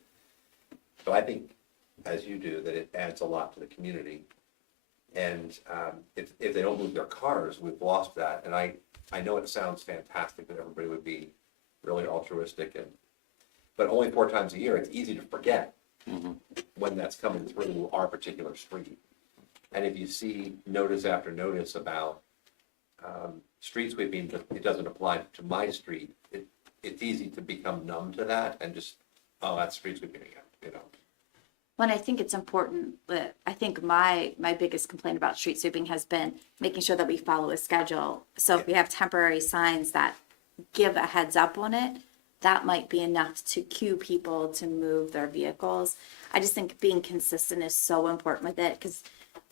So I think, as you do, that it adds a lot to the community. And if they don't move their cars, we've lost that. And I know it sounds fantastic that everybody would be really altruistic, but only 4 times a year, it's easy to forget when that's coming through our particular street. And if you see notice after notice about street sweeping, but it doesn't apply to my street, it's easy to become numb to that and just, oh, that's street sweeping again, you know. Well, I think it's important that, I think my biggest complaint about street sweeping has been making sure that we follow a schedule. So if we have temporary signs that give a heads up on it, that might be enough to cue people to move their vehicles. I just think being consistent is so important with it, because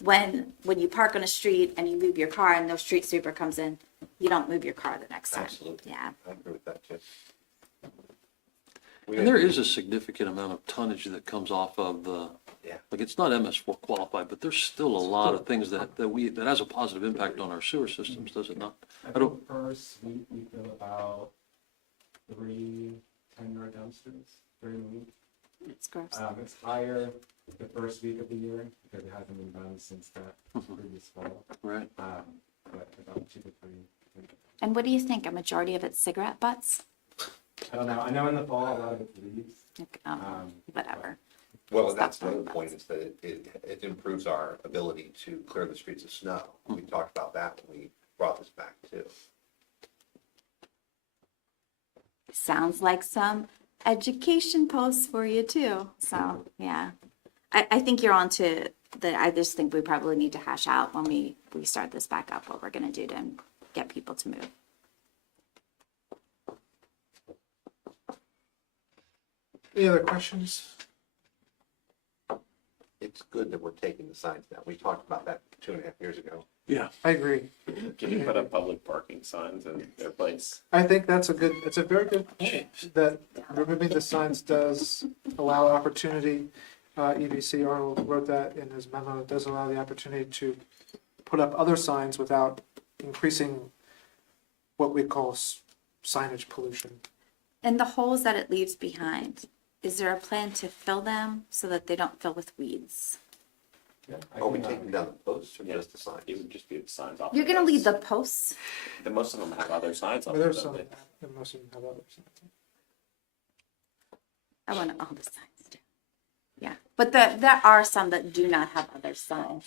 when you park on a street and you move your car and no street sweeper comes in, you don't move your car the next time. Absolutely. Yeah. I agree with that too. And there is a significant amount of tonnage that comes off of the, Yeah. like, it's not MS4 qualified, but there's still a lot of things that has a positive impact on our sewer systems, does it not? I think first we fill about 3 10-yard dumpsters during the week. It's gross. It's higher the first week of the year because it hasn't been done since that previous fall. Right. But about 2 to 3. And what do you think? A majority of it's cigarette butts? I don't know. I know in the fall a lot of it leaves. Like, whatever. Well, Stop that's another throwing point, is that it improves our ability to clear the streets of snow. We talked about that when we brought this back too. Sounds like some education posts for you too. So yeah, I think you're on to the. I just think we probably need to hash out when we start this back up what we're gonna do to get people to move. Any other questions? It's good that we're taking the signs down. We talked about that 2.5 years ago. Yeah. I agree. Can you put up public parking signs in their place? I think it's a very good point, that removing the signs does allow opportunity. EVC Arnold wrote that in his memo. It does allow the opportunity to put up other signs without increasing what we call signage pollution. And the holes that it leaves behind, is there a plan to fill them so that they don't fill with weeds? Yeah, Are we taking down the posts or just the signs? It would just be the signs off. You're the gonna posts. leave the posts? And most of them have other signs on them. There's don't some, they? and most of them have others. I want all the signs too. Yeah, but there are some that do not have other signs.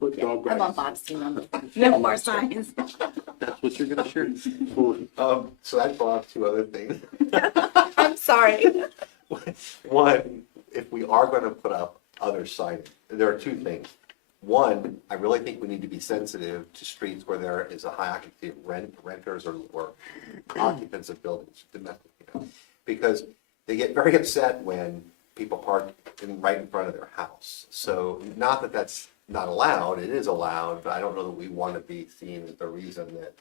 Put Yeah, dog I want bags. Bob's team on no more signs. That's what you're gonna share? So that brought up 2 other things. I'm sorry. One, if we are going to put up other signage, there are 2 things. One, I really think we need to be sensitive to streets where there is a high occupancy of renters or occupants of buildings, domestic, because they get very upset when people park right in front of their house. So not that that's not allowed, it is allowed, but I don't know that we want to be seen as the reason that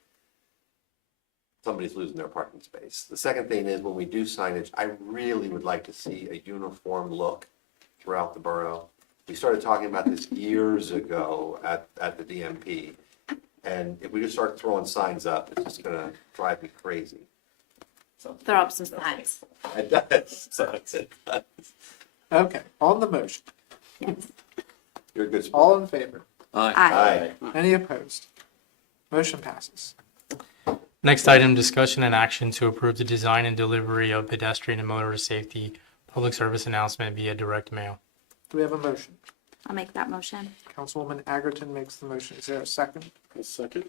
somebody's losing their parking space. The second thing is, when we do signage, I really would like to see a uniform look throughout the borough. We started talking about this years ago at the DMP. And if we just start throwing signs up, it's just gonna drive me crazy. Throw up some signs. It does. So it does. Okay, on the motion, You're a good sport. all in favor? Aye. Aye. Any opposed? Motion passes. Next item, discussion and action to approve the design and delivery of pedestrian and motorist safety public service announcement via direct mail. Do we have a motion? I'll make that motion. Councilwoman Agerton makes the motion. Is there a second? A second.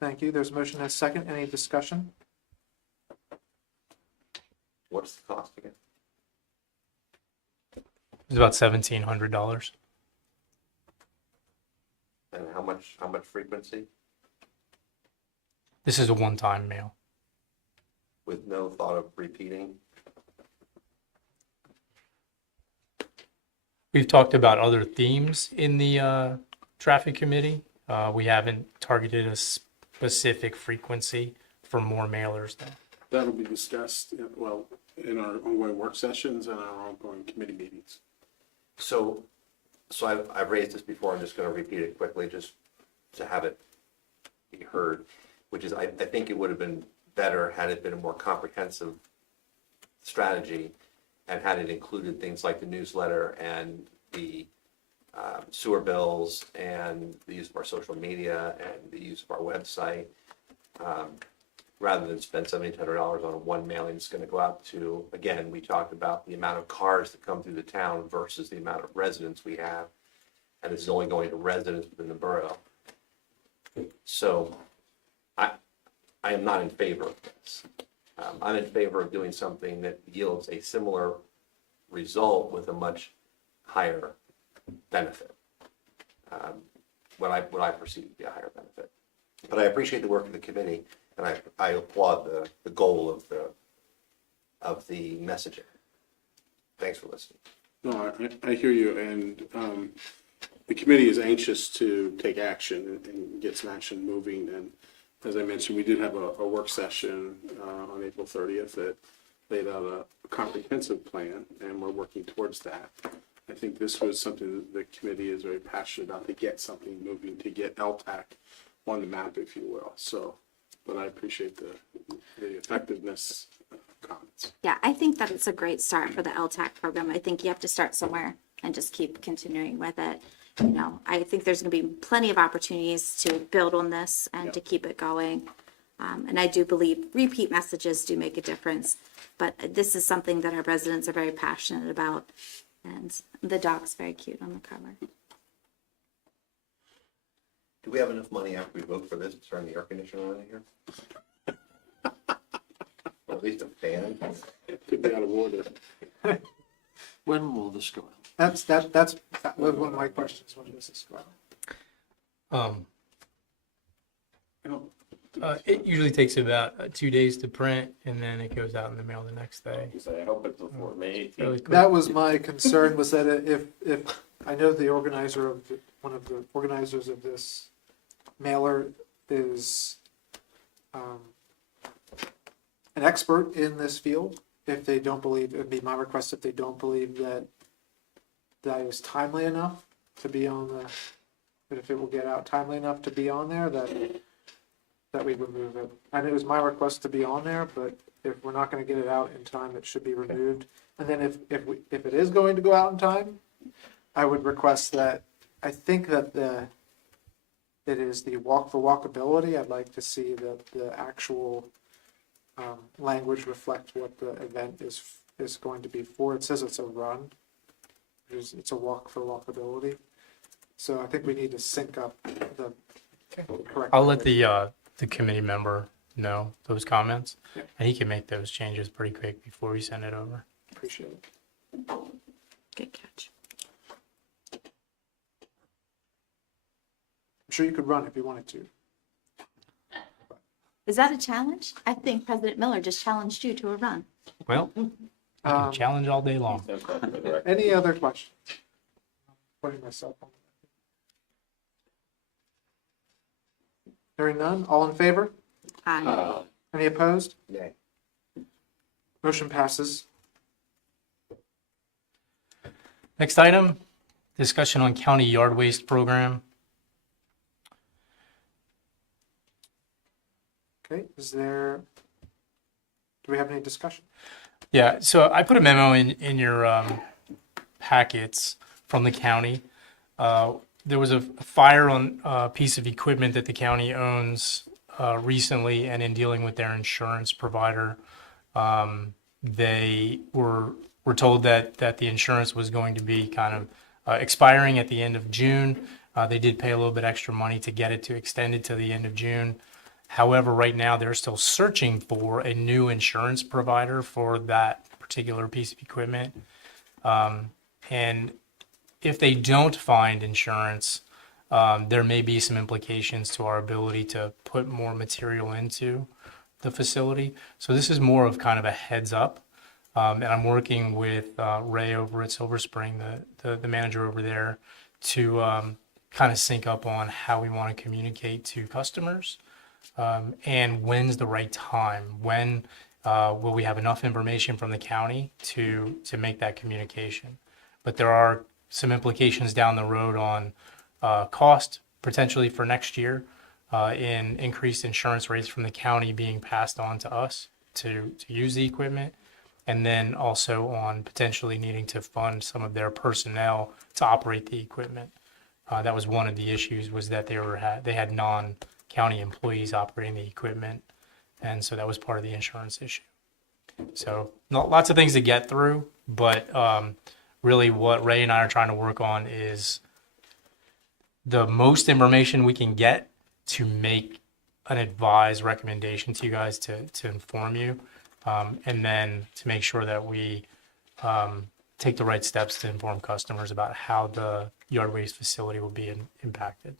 Thank you. There's a motion and a second. Any discussion? What's the cost again? It's about $1,700. And how much frequency? This is a one-time mail. With no thought of repeating? We've talked about other themes in the traffic committee. We haven't targeted a specific frequency for more mailers though. That'll be discussed, well, in our ongoing work sessions and our ongoing committee meetings. So I've raised this before, I'm just gonna repeat it quickly, just to have it be heard, which is, I think it would have been better had it been a more comprehensive strategy and had it included things like the newsletter and the sewer bills and the use of our social media and the use of our website, rather than spend $1,700 on one mailing that's gonna go out to, again, we talked about the amount of cars that come through the town versus the amount of residents we have, and this is only going to residents within the borough. So I am not in favor of this. I'm in favor of doing something that yields a similar result with a much higher benefit. What I perceive to be a higher benefit. But I appreciate the work of the committee, And I applaud the goal of the messaging. Thanks for listening. No, I hear you, and the committee is anxious to take action and get some action moving. And as I mentioned, we did have a work session on April 30th that laid out a comprehensive plan, and we're working towards that. I think this was something that the committee is very passionate about, to get something moving, to get LTAC on the map, if you will. So, but I appreciate the effectiveness comments. Yeah, I think that it's a great start for the LTAC program. I think you have to start somewhere and just keep continuing with it. You know, I think there's going to be plenty of opportunities to build on this and to keep it going. And I do believe repeat messages do make a difference, but this is something that our residents are very passionate about. And the dog's very cute on the cover. Do we have enough money after we vote for this to turn the air conditioner on in here? Or at least a fan? Could be out of order. When will this go out? That was one of my questions. When does this go out? It usually takes about 2 days to print, and then it goes out in the mail the next day. So I hope it's before May 18th. Really quick. That was my concern, was that if I know the organizer of one of the organizers of this mailer is an expert in this field. If they don't believe, it'd be my request, if they don't believe that it was timely enough to be on that if it will get out timely enough to be on there, that we remove it. And it was my request to be on there, but if we're not gonna get it out in time, it should be removed. And then if it is going to go out in time, I would request that, I think that it is the walk for walkability. I'd like to see that the actual language reflect what the event is going to be for. It says it's a run. It's a walk for walkability. So I think we need to sync up the correct. I'll let the committee member know those comments, and he can make those changes pretty quick before we send it over. Appreciate it. Good catch. I'm sure you could run if you wanted to. Is that a challenge? I think President Miller just challenged you to a run. Well, I can challenge all day long. Any other questions? Putting myself on. Hearing none, all in favor? Aye. Any opposed? Nay. Motion passes. Next item, discussion on county yard waste program. Okay, do we have any discussion? Yeah, so I put a memo in your packets from the county. There was a fire on a piece of equipment that the county owns recently, and in dealing with their insurance provider, they were told that the insurance was going to be kind of expiring at the end of June. They did pay a little bit extra money to get it to extend it to the end of June. However, right now they're still searching for a new insurance provider for that particular piece of equipment. And if they don't find insurance, there may be some implications to our ability to put more material into the facility. So this is more of kind of a heads up. And I'm working with Ray over at Silver Spring, the manager over there, to kind of sync up on how we want to communicate to customers. And when's the right time? When will we have enough information from the county to make that communication? But there are some implications down the road on cost potentially for next year in increased insurance rates from the county being passed on to us to use the equipment, and then also on potentially needing to fund some of their personnel to operate the equipment. That was one of the issues, was that they had non-county employees operating the equipment, and so that was part of the insurance issue. So lots of things to get through, but really what Ray and I are trying to work on is the most information we can get to make an advised recommendation to you guys to inform you, and then to make sure that we take the right steps to inform customers about how the yard waste facility will be impacted.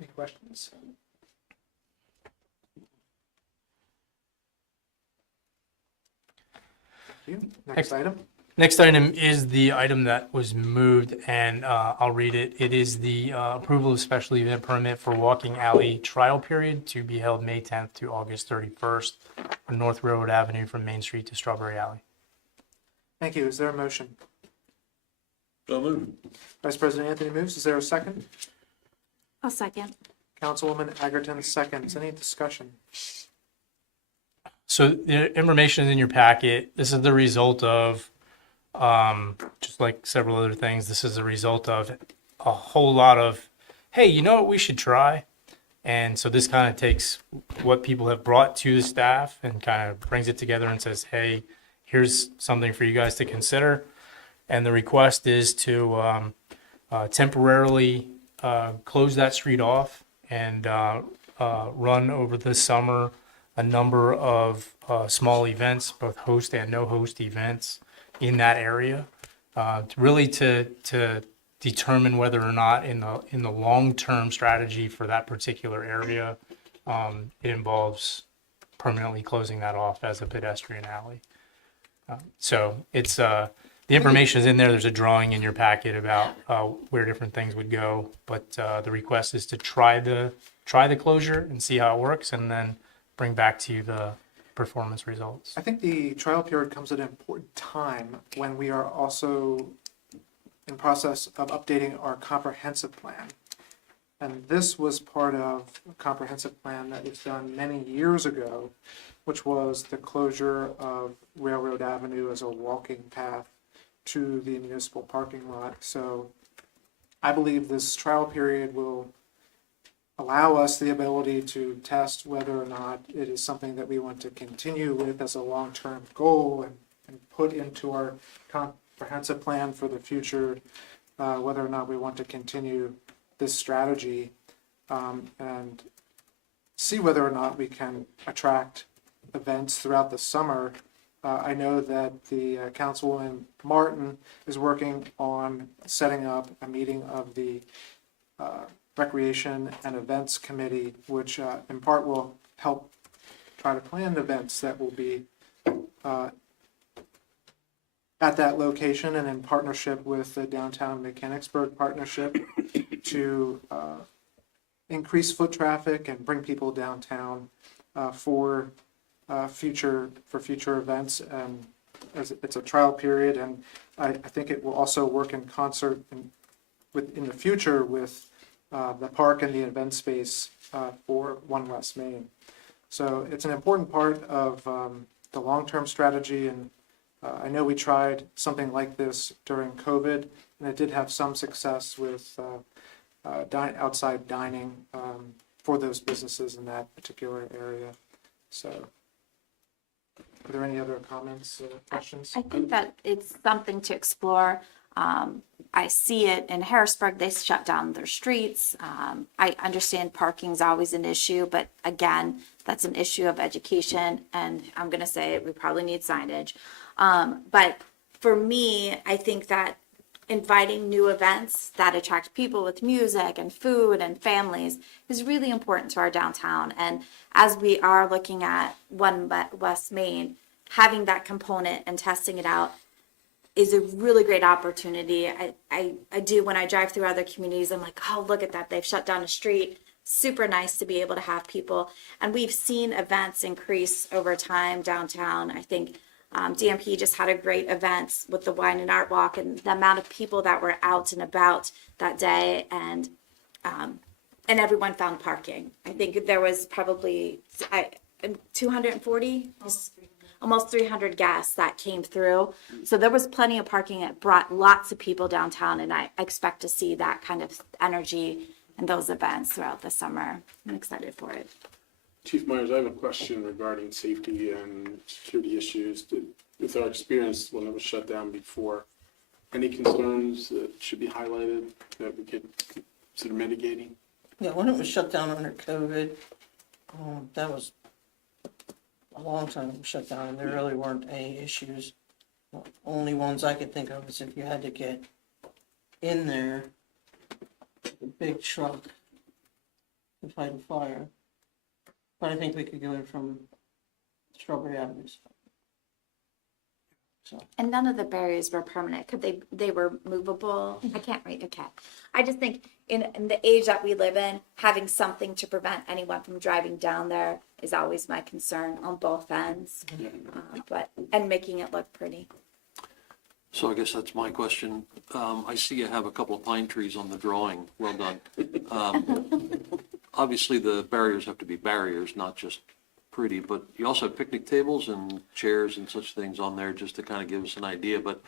Any questions? Thank you. Next item. Next item is the item that was moved, and I'll read it. It is the approval of special event permit for walking alley trial period to be held May 10th to August 31st on North Railroad Avenue from Main Street to Strawberry Alley. Thank you. Is there a motion? So moved. Vice President Anthony moves. Is there a second? I'll second. Councilwoman Egerton seconds. Any discussion? So the information is in your packet. This is the result of, just like several other things, this is the result of a whole lot of, hey, you know what we should try? And so this kind of takes what people have brought to the staff and kind of brings it together and says, hey, here's something for you guys to consider. And the request is to temporarily close that street off and run over the summer a number of small events, both host and no host events in that area, really to determine whether or not in the long-term strategy for that particular area, it involves permanently closing that off as a pedestrian alley. So it's the information is in there. There's a drawing in your packet about where different things would go, but the request is to try the closure and see how it works, and then bring back to you the performance results. I think the trial period comes at an important time when we are also in process of updating our comprehensive plan. And this was part of a comprehensive plan that was done many years ago, which was the closure of Railroad Avenue as a walking path to the municipal parking lot. So I believe this trial period will allow us the ability to test whether or not it is something that we want to continue with as a long-term goal and put into our comprehensive plan for the future, whether or not we want to continue this strategy, and see whether or not we can attract events throughout the summer. I know that the Councilwoman Martin is working on setting up a meeting of the Recreation and Events Committee, which in part will help try to plan events that will be at that location and in partnership with the Downtown Mechanicsburg Partnership to increase foot traffic and bring people downtown for future events. And as it's a trial period, and I think it will also work in concert in the future with the park and the event space for One West Main. So it's an important part of the long-term strategy, and I know we tried something like this during COVID, and it did have some success with outside dining for those businesses in that particular area. So are there any other comments or questions? I think that it's something to explore. I see it in Harrisburg, they shut down their streets. I understand parking's always an issue, but again, that's an issue of education, and I'm gonna say we probably need signage. But for me, I think that inviting new events that attract people with music and food and families is really important to our downtown. And as we are looking at One West Main, having that component and testing it out is a really great opportunity. I do, when I drive through other communities, I'm like, oh, look at that. They've shut down a street. Super nice to be able to have people. And we've seen events increase over time downtown. I think DMP just had a great event with the Wine and Art Walk, and the amount of people that were out and about that day, and everyone found parking. I think there was probably 240, almost 300 guests that came through. So there was plenty of parking. It brought lots of people downtown, and I expect to see that kind of energy in those events throughout the summer. I'm excited for it. Chief Myers, I have a question regarding safety and security issues. With our experience when it was shut down before, any concerns that should be highlighted that we could consider mitigating? Yeah, when it was shut down under COVID, that was a long time it was shut down, and there really weren't any issues. The only ones I could think of is if you had to get in there, the big truck, to fight a fire. But I think we could go in from Strawberry Avenue. So, And none of the barriers were permanent. Could they were movable? I can't read. Okay. I just think in the age that we live in, having something to prevent anyone from driving down there is always my concern on both ends. And making it look pretty. So I guess that's my question. I see you have a couple of pine trees on the drawing. Well done. Obviously, the barriers have to be barriers, not just pretty, but you also have picnic tables and chairs and such things on there just to kind of give us an idea. But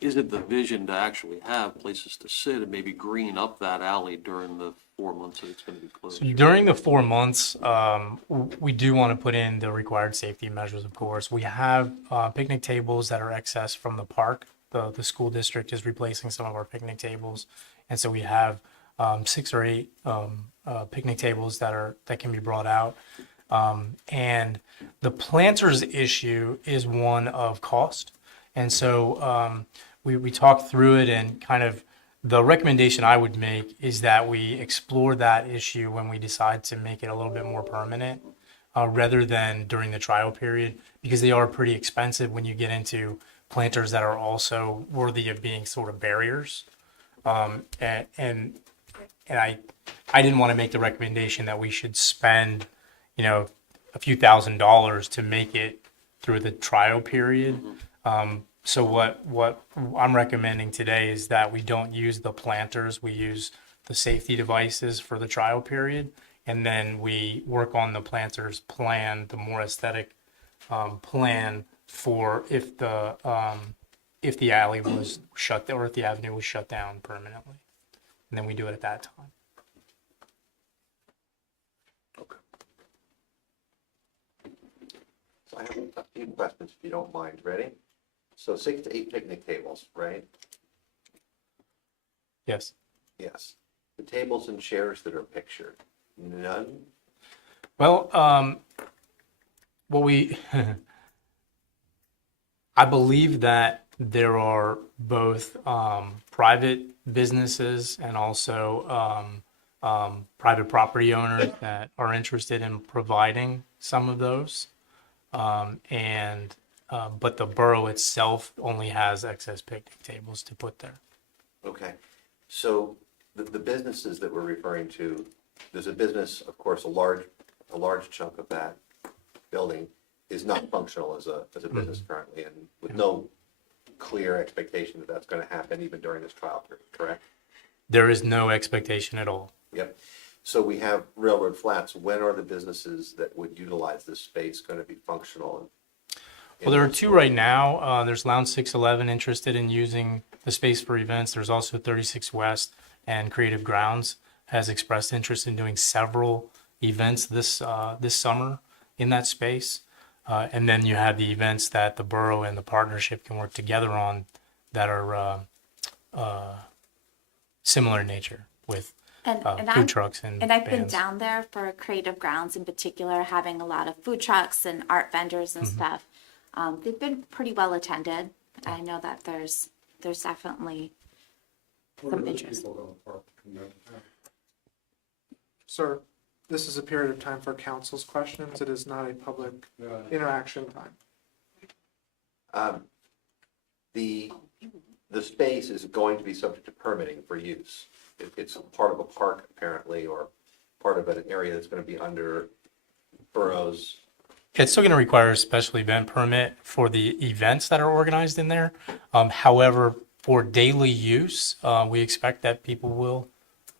is it the vision to actually have places to sit and maybe green up that alley during the 4 months that it's going to be closed? So during the 4 months, we do want to put in the required safety measures, of course. We have picnic tables that are excess from the park. The school district is replacing some of our picnic tables. And so we have 6 or 8 picnic tables that can be brought out. And the planters issue is one of cost. And so we talked through it, and kind of the recommendation I would make is that we explore that issue when we decide to make it a little bit more permanent, rather than during the trial period, because they are pretty expensive when you get into planters that are also worthy of being sort of barriers. And I didn't want to make the recommendation that we should spend, a few $1,000s to make it through the trial period. So what I'm recommending today is that we don't use the planters, we use the safety devices for the trial period, and then we work on the planters plan, the more aesthetic plan for if the alley was shut down, or if the avenue was shut down permanently, and then we do it at that time. So I have a few questions, if you don't mind. Ready? So 6 to 8 picnic tables, right? Yes. Yes. The tables and chairs that are pictured, none? Well, I believe that there are both private businesses and also private property owners that are interested in providing some of those. But the borough itself only has excess picnic tables to put there. Okay. So the businesses that we're referring to, there's a business, of course, a large chunk of that building is not functional as a business currently, and with no clear expectation that that's going to happen even during this trial period, correct? There is no expectation at all. Yep. So we have Railroad Flats. When are the businesses that would utilize this space going to be functional? Well, there are 2 right now. There's Lounge 611 interested in using the space for events. There's also 36 West, and Creative Grounds has expressed interest in doing several events this summer in that space. And then you have the events that the borough and the partnership can work together on that are similar in nature with food trucks and I've been bands. down there for Creative Grounds in particular, having a lot of food trucks and art vendors and stuff. They've been pretty well attended. I know that there's definitely some interest. Sir, this is a period of time for council's questions. It is not a public interaction time. The space is going to be subject to permitting for use. It's part of a park apparently, or part of an area that's going to be under boroughs. It's still going to require a special event permit for the events that are organized in there. However, for daily use, we expect that people will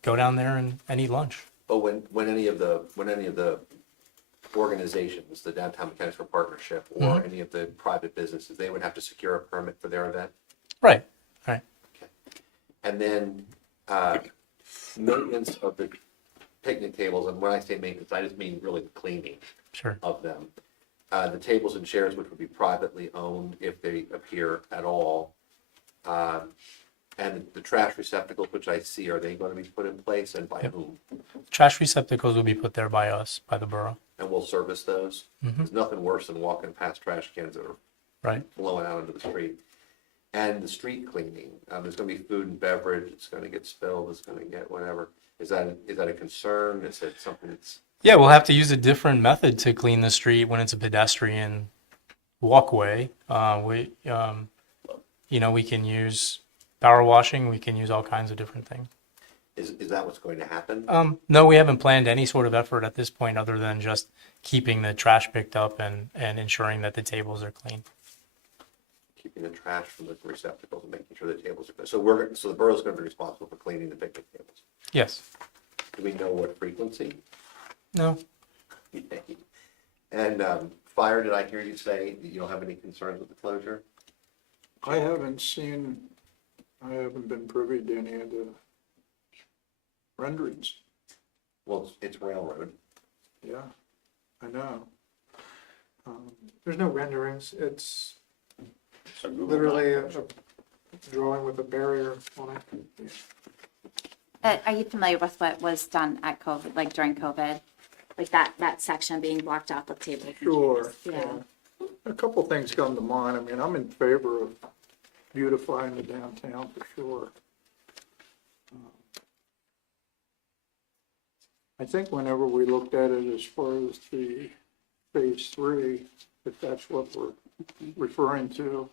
go down there and eat lunch. But when any of the organizations, the Downtown Mechanicsburg Partnership, or any of the private businesses, they would have to secure a permit for their event? Right. Okay. And then maintenance of the picnic tables, and when I say maintenance, I just mean really the cleaning of them. The tables and chairs, which would be privately owned if they appear at all. And the trash receptacles, which I see, are they going to be put in place, and by whom? Trash receptacles will be put there by us, by the borough. And we'll service those? There's nothing worse than walking past trash cans that are blowing out into the street. And the street cleaning, there's going to be food and beverage, it's going to get spilled, it's going to get whatever. Is that a concern? Is it something that's, Yeah, we'll have to use a different method to clean the street when it's a pedestrian walkway. We can use power washing, we can use all kinds of different things. is that what's going to happen? No, we haven't planned any sort of effort at this point other than just keeping the trash picked up and ensuring that the tables are clean. Keeping the trash from the receptacles and making sure the tables are clean. So the borough's going to be responsible for cleaning the picnic tables. Yes. Do we know what frequency? No. And fire, did I hear you say that you don't have any concerns with the closure? I haven't been privy to any of the renderings. Well, it's railroad. Yeah, I know. There's no renderings. It's So Google literally a Docs. drawing with a barrier on it. Are you familiar with what was done at COVID, like during COVID? Like that section being blocked off with tables? and Sure. chairs? Yeah. A couple things come to mind. I mean, I'm in favor of beautifying the downtown for sure. I think whenever we looked at it as far as the phase 3, if that's what we're referring to,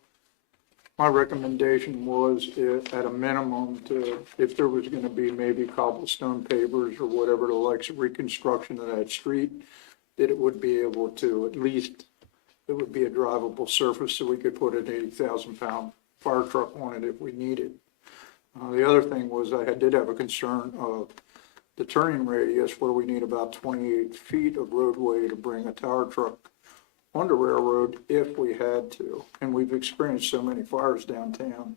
my recommendation was at a minimum to, if there was gonna be maybe cobblestone pavers or whatever, the likes of reconstruction of that street, that it would be able to, at least, it would be a drivable surface so we could put an 80,000-pound fire truck on it if we needed. The other thing was I did have a concern of the turning radius where we need about 28 feet of roadway to bring a tower truck onto Railroad if we had to, and we've experienced so many fires downtown.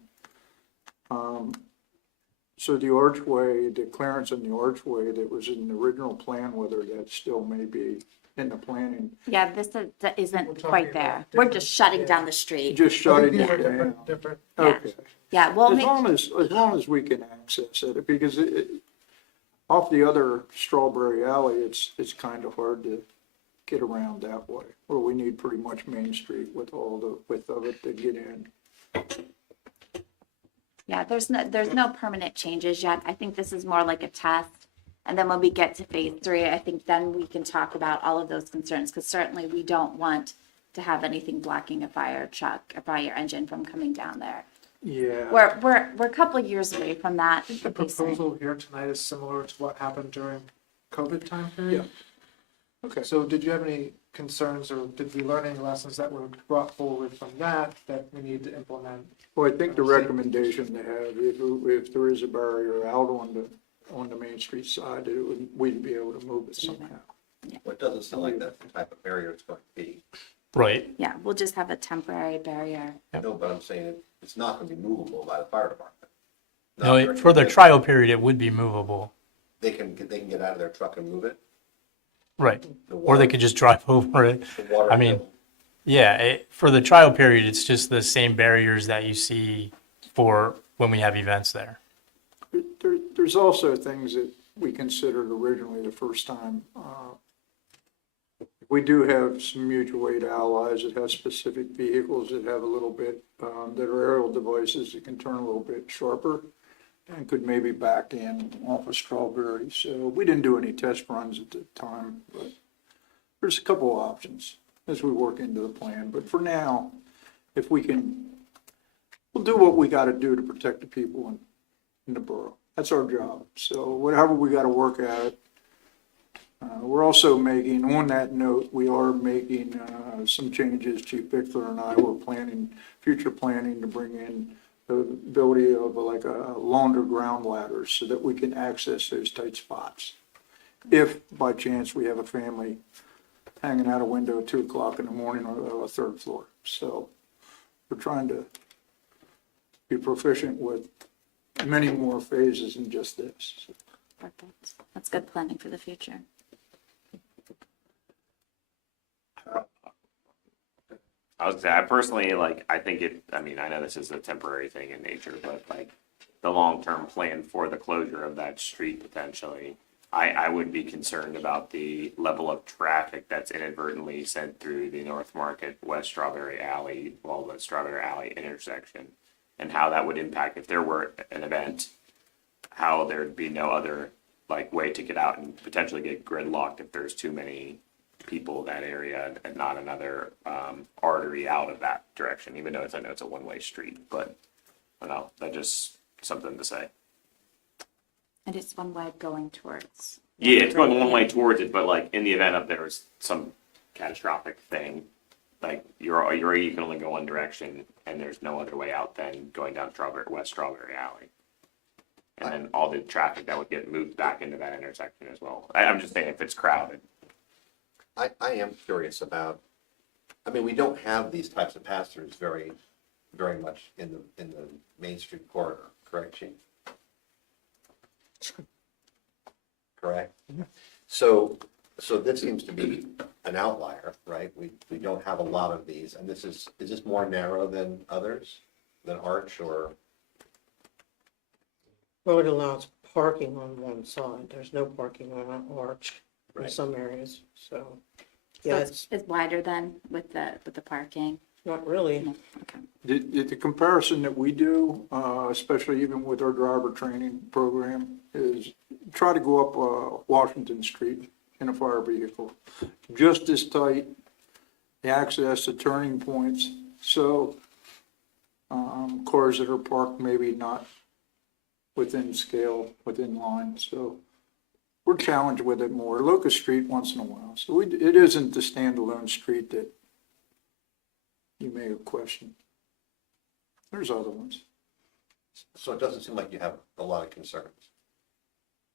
So the archway, the clearance in the archway that was in the original plan, whether that still may be in the planning, Yeah, that isn't We're talking quite about there. We're different- just shutting yeah. down the street. just shutting These it are down. different. Yeah. Okay. Yeah, we'll As make, long as we can access it, because off the other Strawberry Alley, it's kind of hard to get around that way, where we need pretty much Main Street with all the width of it to get in. yeah, there's no permanent changes yet. I think this is more like a test. And then when we get to phase 3, I think then we can talk about all of those concerns, because certainly we don't want to have anything blocking a fire truck, a fire engine from coming down there. Yeah. We're a couple of years away from that. I think the proposal here tonight is similar to what happened during COVID time Yeah. period. Okay. So did you have any concerns, or did we learn any lessons that were brought forward from that we need to implement? Well, I think the recommendation to have, if there is a barrier out on the Main Street side, we'd be able to move it somehow. Well, it doesn't sound like that's the type of barrier it's going to be. Right. Yeah, we'll just have a temporary barrier. No, but I'm saying it's not going to be movable by the fire department. No, for the trial period, it would be movable. They can get out of their truck and move it. Right. The Or water- they could just drive over it. the water I mean, bill. yeah, for the trial period, it's just the same barriers that you see for when we have events there. There's also things that we considered originally the first time. We do have some mutual aid allies that have specific vehicles that have a little bit, that are aerial devices that can turn a little bit sharper and could maybe back in off of Strawberry. So we didn't do any test runs at the time, but there's a couple of options as we work into the plan. But for now, if we can, we'll do what we got to do to protect the people in the borough. That's our job. So whatever we got to work at it. We're also making, on that note, we are making some changes. Chief Bickler and I were future planning to bring in the ability of like a longer ground ladders so that we can access those tight spots. If by chance we have a family hanging out a window at 2 o'clock in the morning on a third floor. So we're trying to be proficient with many more phases than just this. Perfect. That's good planning for the future. I personally, I think I know this is a temporary thing in nature, but the long-term plan for the closure of that street potentially, I would be concerned about the level of traffic that's inadvertently sent through the North Market, West Strawberry Alley, the Strawberry Alley intersection, and how that would impact if there were an event, how there'd be no other like way to get out and potentially get gridlocked if there's too many people in that area and not another artery out of that direction, even though I know it's a one-way street, but I don't know, that's just something to say. And it's one way going towards. Yeah, it's going one way towards it, but like in the event of there was some catastrophic thing, like you can only go one direction and there's no other way out than going down West Strawberry Alley. And then all the traffic that would get moved back into that intersection as well. I'm just saying if it's crowded. I am curious about, I mean, we don't have these types of pass-throughs very much in the Main Street corridor, correct, Chief? Correct? So this seems to be an outlier, right? We don't have a lot of these, and is this more narrow than others, than Arch or? Well, it allows parking on one side. There's no parking on Arch in Right. some areas, so. So Yeah, it's wider than with the parking. not really. The comparison that we do, especially even with our driver training program, is try to go up Washington Street in a fire vehicle. Just as tight, the access to turning points, so cars that are parked maybe not within scale, within line, so we're challenged with it more. Locust Street once in a while, so it isn't the standalone street that you may have questioned. There's other ones. So it doesn't seem like you have a lot of concerns.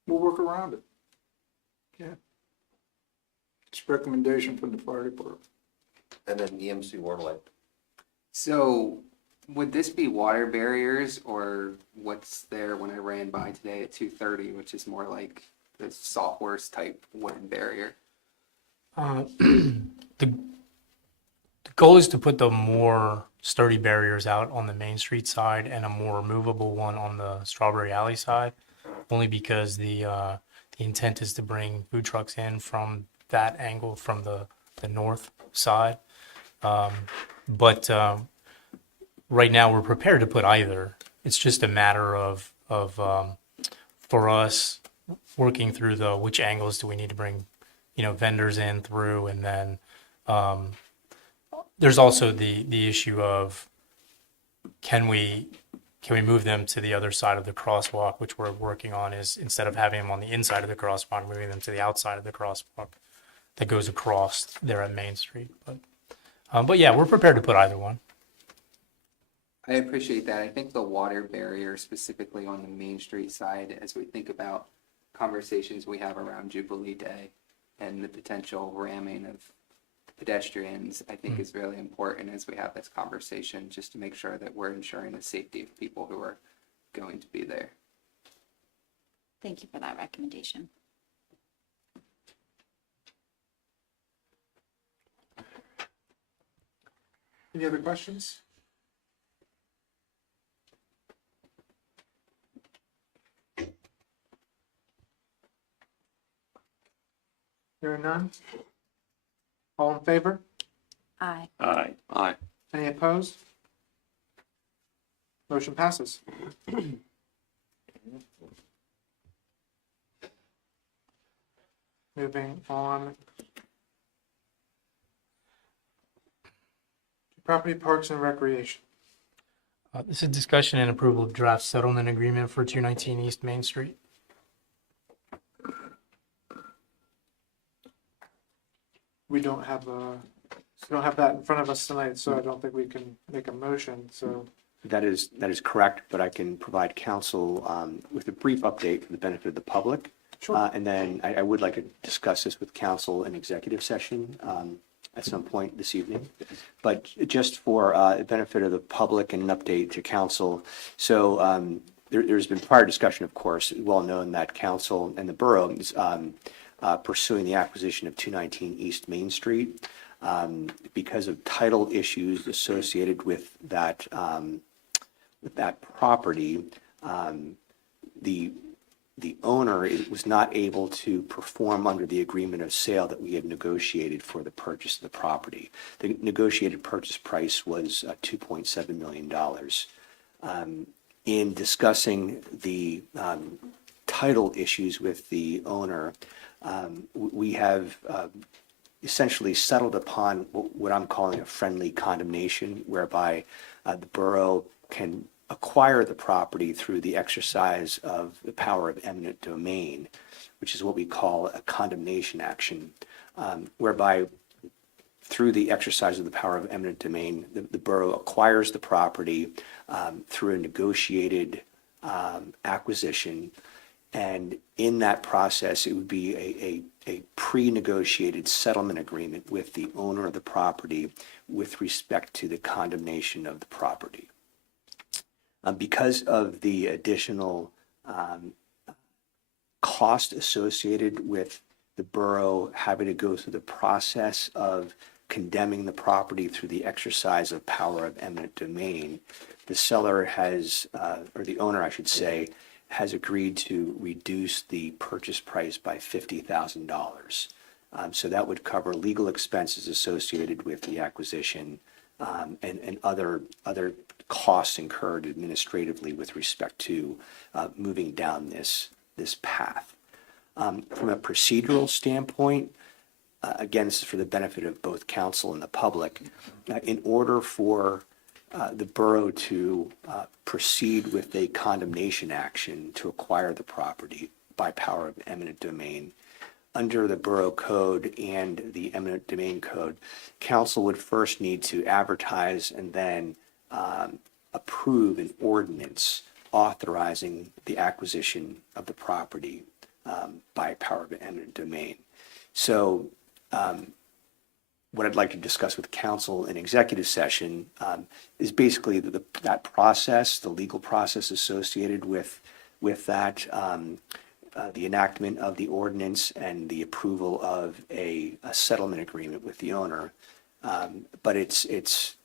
We'll work around it. Yeah. It's a recommendation from the fire department. And then EMC Waterlight. So would this be water barriers or what's there when I ran by today at 2:30, which is more like the sawhorse type wooden barrier? The goal is to put the more sturdy barriers out on the Main Street side and a more movable one on the Strawberry Alley side, only because the intent is to bring food trucks in from that angle from the north side. But right now we're prepared to put either. It's just a matter of for us working through which angles do we need to bring, vendors in through, and then there's also the issue of can we move them to the other side of the crosswalk, which we're working on, is instead of having them on the inside of the crosswalk, moving them to the outside of the crosswalk that goes across there at Main Street. But yeah, we're prepared to put either one. I appreciate that. I think the water barrier specifically on the Main Street side, as we think about conversations we have around Jubilee Day and the potential ramming of pedestrians, I think is really important as we have this conversation, just to make sure that we're ensuring the safety of people who are going to be there. Thank you for that recommendation. Any other questions? There are none? All in favor? Aye. Aye. Aye. Any opposed? Motion passes. Moving on. Property Parks and Recreation. This is discussion and approval of draft settlement agreement for 219 East Main Street. We don't have that in front of us tonight, so I don't think we can make a motion, so. That is correct, but I can provide council with a brief update for the benefit of the public. Sure. And then I would like to discuss this with council in executive session at some point this evening. But just for the benefit of the public and an update to council. So there's been prior discussion, of course, well known that council and the borough is pursuing the acquisition of 219 East Main Street because of title issues associated with that property. The owner was not able to perform under the agreement of sale that we had negotiated for the purchase of the property. The negotiated purchase price was $2.7 million. In discussing the title issues with the owner, we have essentially settled upon what I'm calling a friendly condemnation, whereby the borough can acquire the property through the exercise of the power of eminent domain, which is what we call a condemnation action, whereby through the exercise of the power of eminent domain, the borough acquires the property through a negotiated acquisition. And in that process, it would be a pre-negotiated settlement agreement with the owner of the property with respect to the condemnation of the property. Because of the additional cost associated with the borough having to go through the process of condemning the property through the exercise of power of eminent domain, the seller has, or the owner, I should say, has agreed to reduce the purchase price by $50,000. So that would cover legal expenses associated with the acquisition and other costs incurred administratively with respect to moving down this path. From a procedural standpoint, again, this is for the benefit of both council and the public, in order for the borough to proceed with a condemnation action to acquire the property by power of eminent domain, under the borough code and the eminent domain code, council would first need to advertise and then approve an ordinance authorizing the acquisition of the property by power of eminent domain. So what I'd like to discuss with council in executive session is basically that process, the legal process associated with that, the enactment of the ordinance and the approval of a settlement agreement with the owner. But it's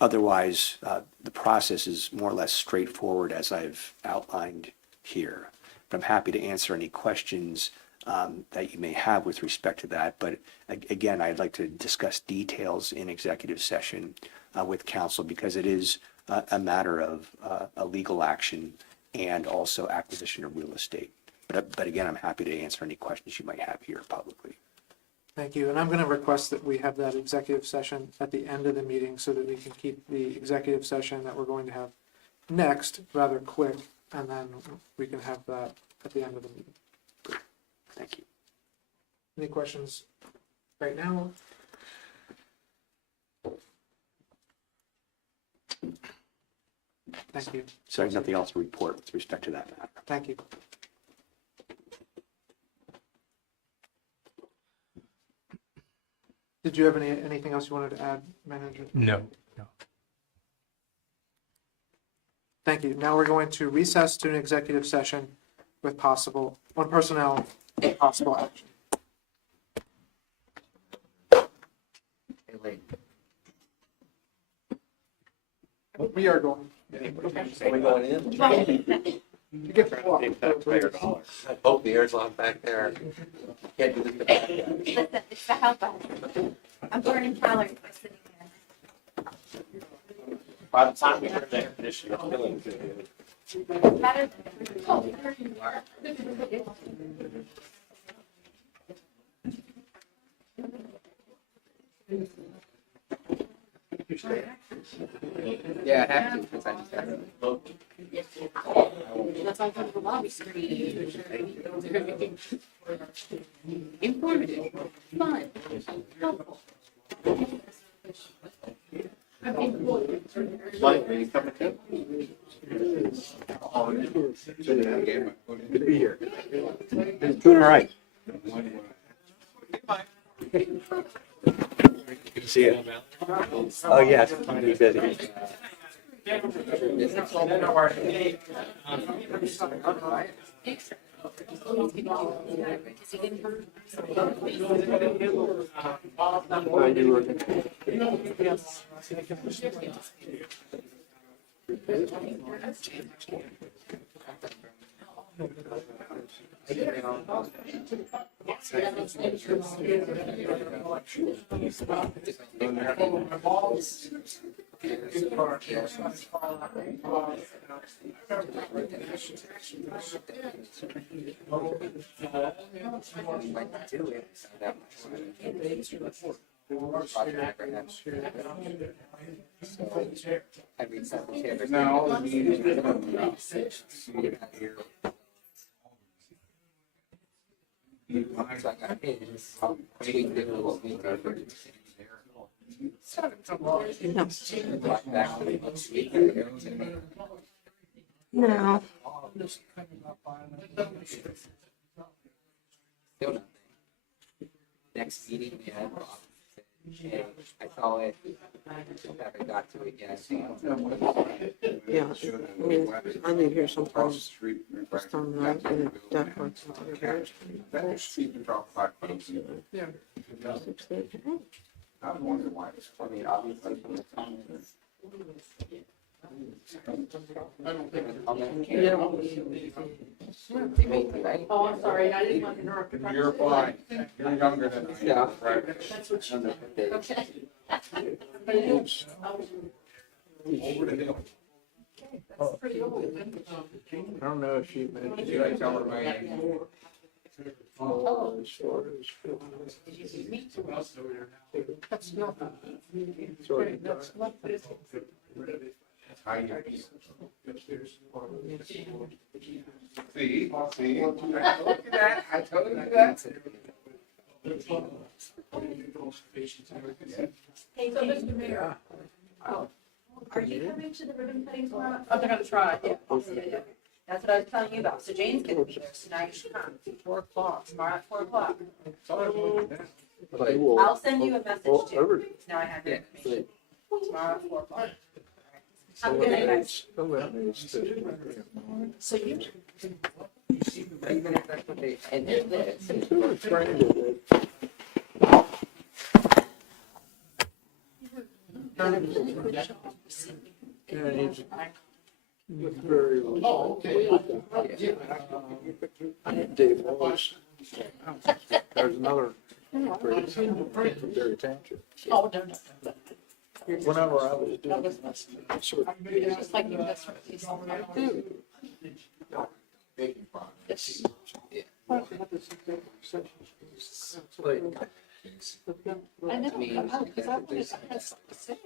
otherwise, the process is more or less straightforward as I've outlined here. But I'm happy to answer any questions that you may have with respect to that. But again, I'd like to discuss details in executive session with council because it is a matter of a legal action and also acquisition of real estate. But again, I'm happy to answer any questions you might have here publicly. Thank you. And I'm going to request that we have that executive session at the end of the meeting so that we can keep the executive session that we're going to have next rather quick, and then we can have that at the end of the meeting. Great. Thank you. Any questions right now? Thank you. So there's nothing else to report with respect to that matter. Thank you. Did you have anything else you wanted to add, Manager? No. Thank you. Now we're going to recess to an executive session with possible, on personnel, possible action. We are going. Are we going in? You get to walk. I hope the air's locked back there. Can't do this to back there. Listen, it's the help us. I'm burning calories by sitting there. By the time we turn the air conditioner, it's feeling good. Better than, there you are. Yeah, I have to, because I just have to vote. That's all for the lobby screen. Informative, fun, helpful. Mike, are you coming too? Good to be here. Doing all right. Good to see you. Oh, yes, I'm busy. No. Still nothing. Next meeting we had, and I saw it, haven't got to it yet. Yeah, I mean, I leave here sometimes this time of night and definitely. Yeah. I was wondering why, I mean, obviously from the comments. Oh, I'm sorry, I didn't want to interrupt your You're fine. You're younger than I am. Right. That's what you meant. Okay. Over the hill. That's pretty old. I don't know if she mentioned. Should I tell her my age? As far as. That's not. Sorry. That's not. See, I told you that, I told you that. Hey, so Mr. Mayor. Oh. Are you coming to the ribbon cutting tomorrow? I'm gonna try, yeah. Yeah. That's what I was telling you about. So Jane's gonna be there, so now you should come. 4:00, tomorrow at 4:00. I'll send you a message too. Now I have your information. Tomorrow at 4:00. Have a good night, guys. So you. And there's this. Yeah, he's very. Oh, okay. Dave Wallace. There's another. From Berry Township. Oh, no. Whenever I was doing. It's just like you mess with these. Yes. I never got out because I wanted, I had something to say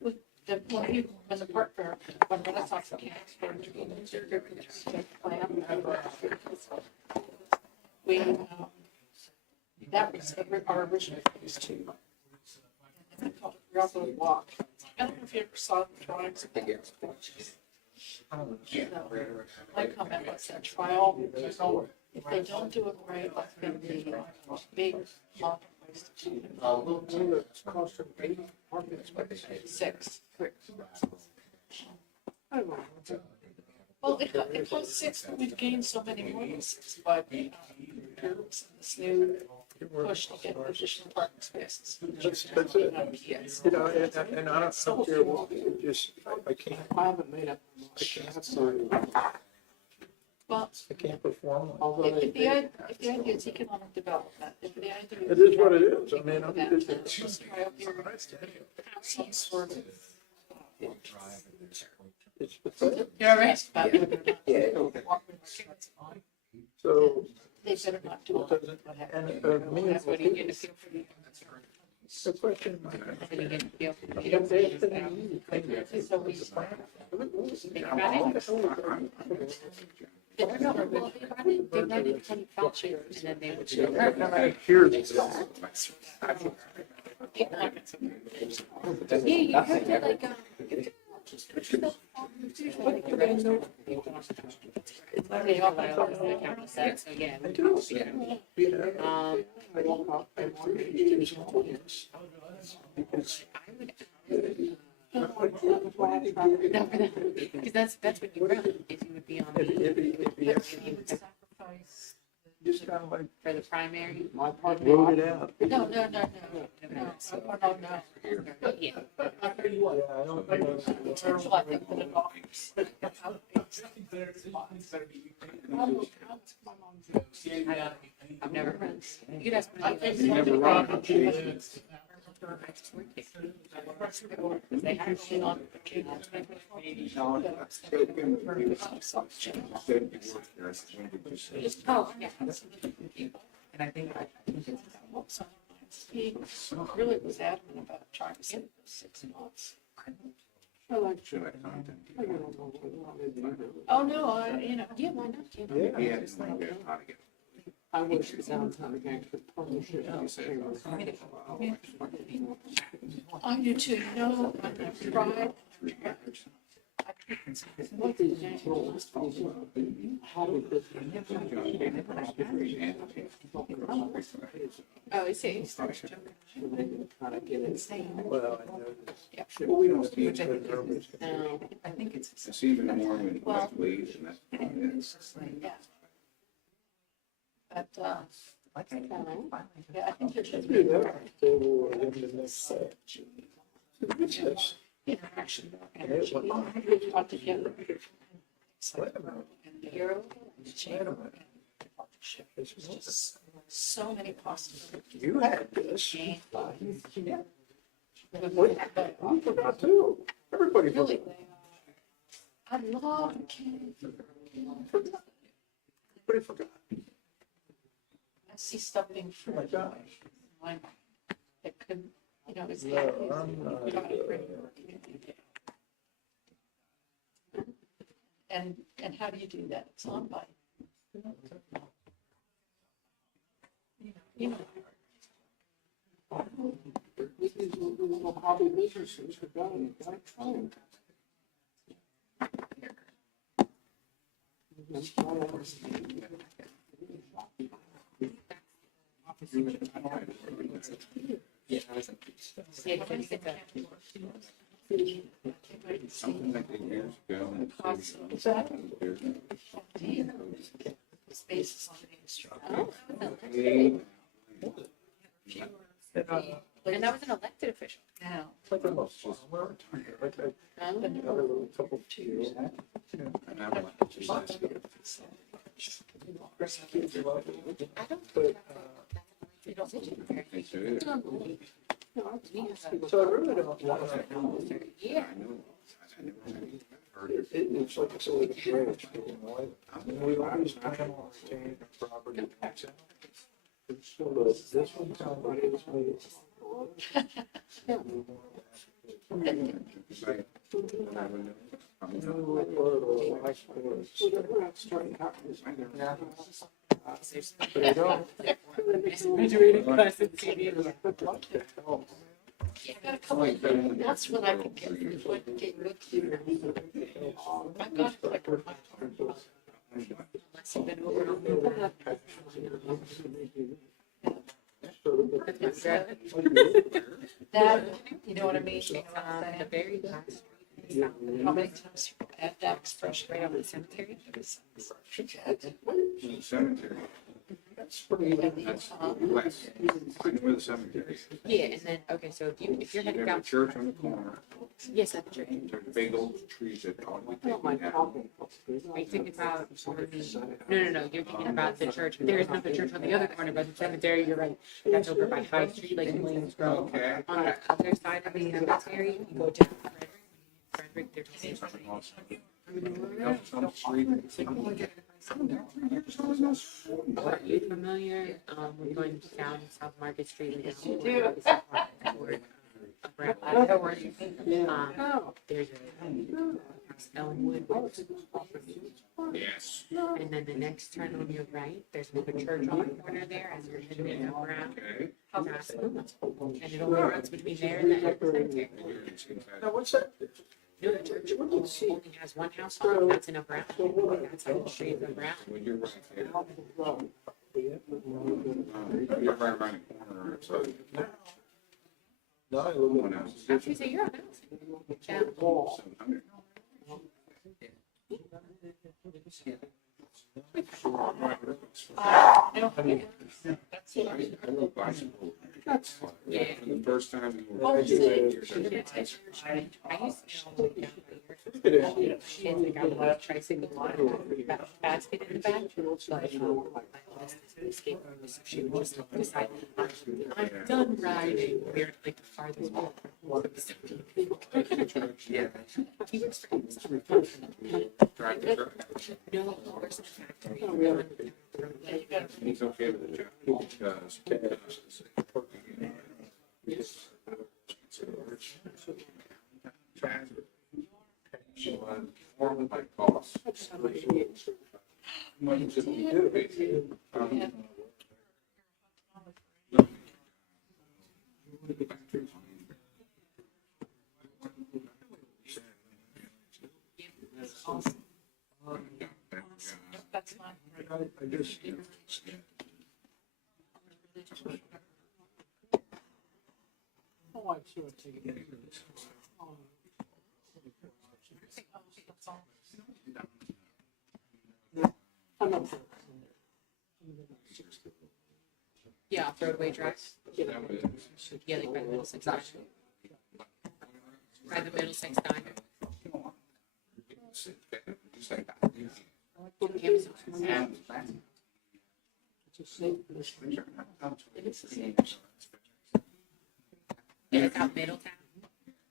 with the, when he was a partner, when Renaissance came, we, that was our original phase two. And I called it Railroad Walk. I don't know if you ever saw the drawings of that. My comment was that trial, if they don't do it right, it's gonna be a big, long waste of 6. Well, it was 6, but we've gained so many more than 6 by this new push to get additional parking spaces. That's it. Yes. You know, and I don't care what, just, I can't. I haven't made up. I can't sign. Well, I can't perform. if the idea is economic development, if the idea It is what it is. I mean, let's try out here, have some sort of. it's pathetic. You're right. So. They better not do it. And, meaningful people. The question. They run in 10 vouchers and then they would show. Here's this. Yeah, you have to like, they all have the county set, so yeah. I do. I walk up, I want to use because Because that's what you run, if you would be on the. just kind of like For the primary? my part wrote it out. No. Yeah. Yeah, I don't know. Potential, I think, for the dogs. I've never run. You guys. Never run. They actually on. Oh, yeah. And I think he really was adamant about trying to save 6 months. I like. Oh, no, yeah, why not? I wish the downtown gangster partnership. I do too, I've tried. What's his name? Oh, is he? Well, Yeah. we don't see each other nervous. No, I think it's. It's even more when Well, leaves and yeah. But, yeah, I think you're just. Interaction. Got together. And the Bureau and the Chamber and the partnership. There's just so many possibilities. You had this. Yeah. I forgot too. Everybody Really, forgot. I love kids. Everybody forgot. I see stuff being Oh my gosh. like that could, it's No, happy. I'm not. And how do you do that? It's on by. These little hobby businesses have got to try them. Something like that years ago. Spaces on Main Street. And that was an elected official. Now. Like a little somewhere. Like another little couple of years. You don't think So I really don't want to. Yeah. It's like it's a little bridge, we always kind of maintain the property tax. So this one sounds like it's But I don't. That's what I could get. I got it like. Unless you've been over. That, you know what I mean? The very last. How many times you add that expression Right over the cemetery. Cemetery. That's pretty. That's west, where the cemetery is. Yeah, and then, okay, so if you're heading There's a down, church on the corner, yes, that's true. there's big old trees that probably take me down. Are you thinking about, no, you're thinking about the church. There is another church on the other corner, but the cemetery, you're right. That's over by High Street, like in Williams Grove. Okay. On the other side of the cemetery, you go down Frederick, there's Some street. Are you familiar, with going down South Market Street and down toward, I don't know where you there's Ellenwood. Yes. And then the next turn on your right, there's another church on the corner there as you're heading around. Okay. And it only runs between there and the cemetery. Now, what's that? No, the church only has one house on it, that's in Upper Allen. That's how the street is Upper Allen. Well, you're right there. You're right around the corner, so. No, I live One house. Actually, so you're on Allen. Yeah. 700. I don't. I rode bicycle That's the first time. Oh, She so- did. I used to know she had like a left tricycle basket in the back, but escape room, so she would just decide, I'm done riding. We're like the farthest one. Yeah. He works for no, of course, the factory. He's okay with the job because more than my costs. What did we do? That's fine. I just. Oh, I'm sure it's taken. That's all. I'm not sure. Yeah, Broadway Drive. Yeah, like by the Middlesex Diner. By the Middlesex Diner. Yeah, it's out Middletown.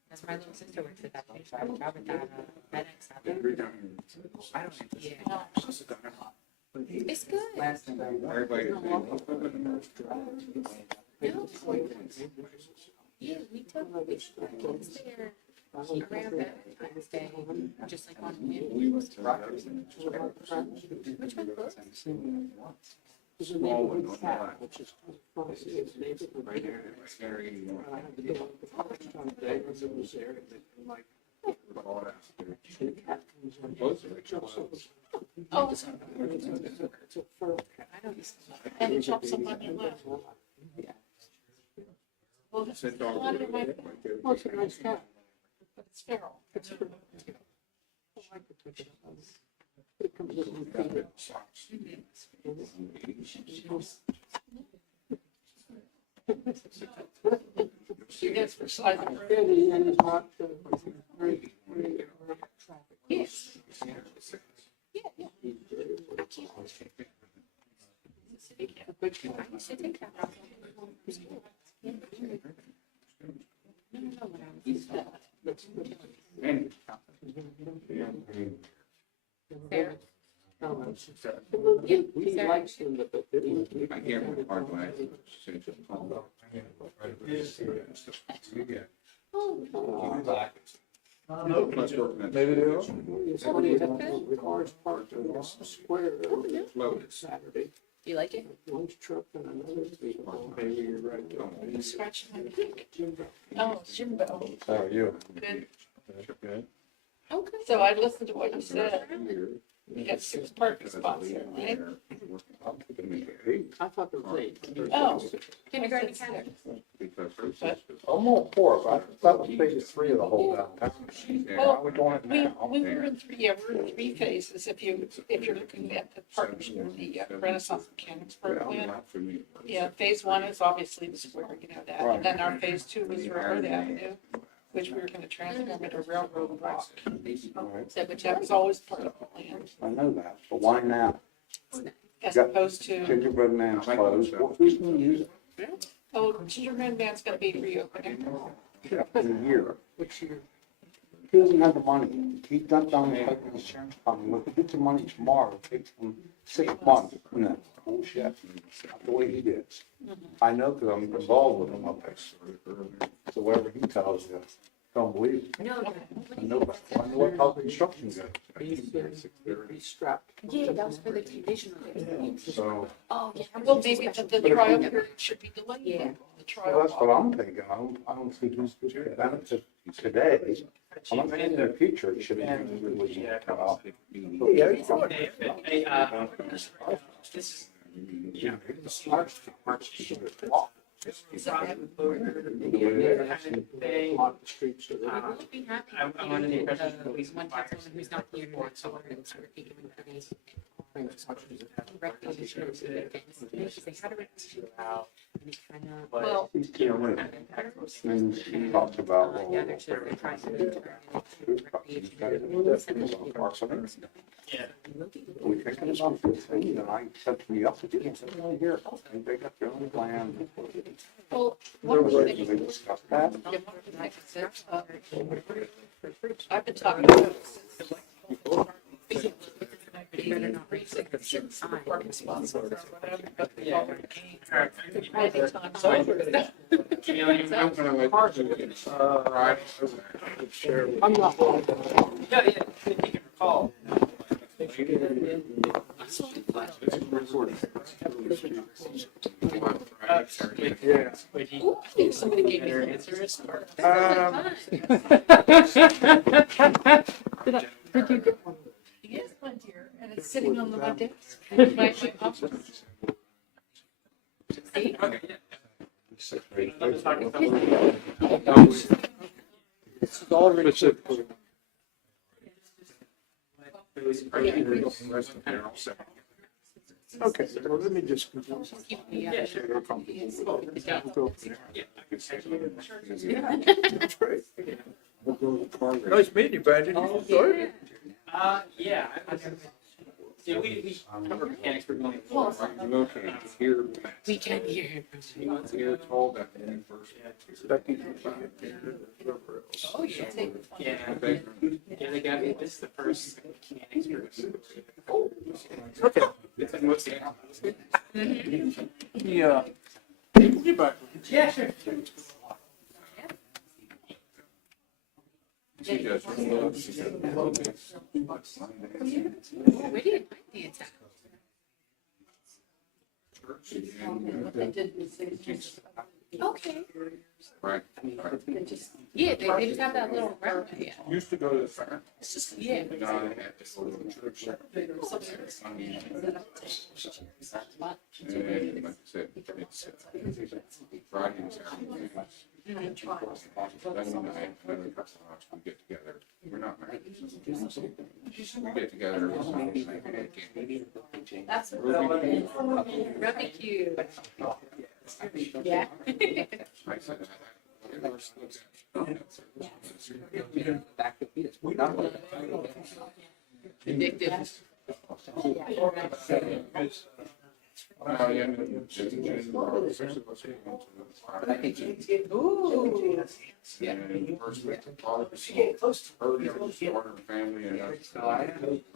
That's my little sister works at that place. I would job at that FedEx out there. Yeah. It's good. Yeah, we took our kids there around Valentine's Day, just like on Which one closed? Small one, not that. Oh, it's and it chops up on your lap. Well, it's a lot of my, well, it's a nice cat, but it's feral. It's feral. I like the picture. It comes with new feet. She gets beside the kitty and is not very yes. Yeah, yeah. I can't. I used to take that route. No, when I was fair. Yeah, he likes them, but I hear my hard way. Maybe they are. Cars parked in this square loaded Saturday. You like it? One's truck and another vehicle. Maybe you're right. You scratching my back. Oh, Jimbo. How are you? Good. Good. Okay. So I listened to what you said. You got 6 parking spots here, right? I thought there was 8. Oh, kindergarten cat. I'm all for it, but that was phase 3 of the whole downtown. How are we doing it now? We were in 3, yeah, we're in 3 phases. If you're looking at the parking, the Renaissance Mechanicsburg plan. Yeah, phase 1 is obviously the square, you know that. And then our phase 2 is Railroad Avenue, which we were gonna transform into railroad walk. So, which that was always part of the plan, I know that, but why now? as opposed to, Gingerbread man's closed, who's gonna use it? oh, Gingerbread Man's gonna be reopening. In a year. Which year? He doesn't have the money. He dumped down the fucking insurance company. If he gets the money tomorrow, it takes him 6 months. No, bullshit. Not the way he did. I know because I'm involved with him up there. So whatever he tells you, don't believe it. No. I know what how construction goes. He's strapped. Yeah, that was for the divisional. So, Oh, yeah. Well, maybe the trial period should be delayed. Yeah. The well, trial. that's what I'm thinking. I don't see who's good benefit today. I'm not saying in the future it should be. Yeah, it's all right. I'm under the impression that one councilman who's not here tonight, so we're keeping for these. Well, And she talked about, well, we thinking about this thing, and I said to me, up to do, I said, well, here, and they got their own plan. well, There one was, of they the discussed that. I've been talking about parking spots or whatever, but yeah. I'm not. Yeah, if you can recall. Ooh, somebody gave me the answers. Did you get one? Yes, one dear, and it's sitting on my desk. My office. See? It's all specific. Okay, so let me just. Yeah, sure. They're comfortable with it. We'll go from there. Yeah. That's great. We'll go to the car race. Nice meeting you, Brandon. You started? Yeah. Yeah, we cover Mechanicsburg only. Okay, here. We can hear him. He was here told that when he first expecting to find it. Oh, yeah. Yeah, they got me, this is the first Mechanicsburg. Okay. It's like most. Yeah. Get back. Yeah, sure. She does. Where do you find the attack? Okay. Right. Yeah, they just have that little round. Yeah. Used to go to the fair. It's just, yeah. Now they have to go to the church. And like I said, it's Friday and Saturday. Then night, another couple of us, we get together. We're not married. We get together. That's Rubik cube. Yeah. I said, Addicted. well, yeah, especially what's going on. Ooh. And first with the father, her youngest daughter and family, and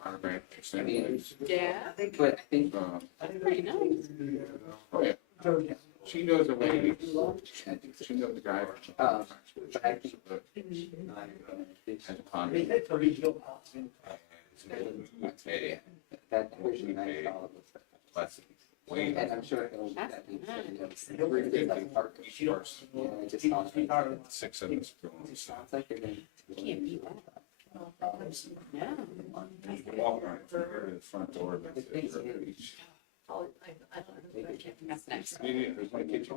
our extended. Yeah. But I think Pretty nice. Oh, yeah. She knows the lady. She knows the guy. but I think As a con. that was nice. Less. Way. And I'm sure it'll that being said, like park. Each person. Yeah, I just thought 6 of us. sounds like they're gonna. Can't beat that. No. Walk around to the front door, but each. That's nice. There's one kitchen.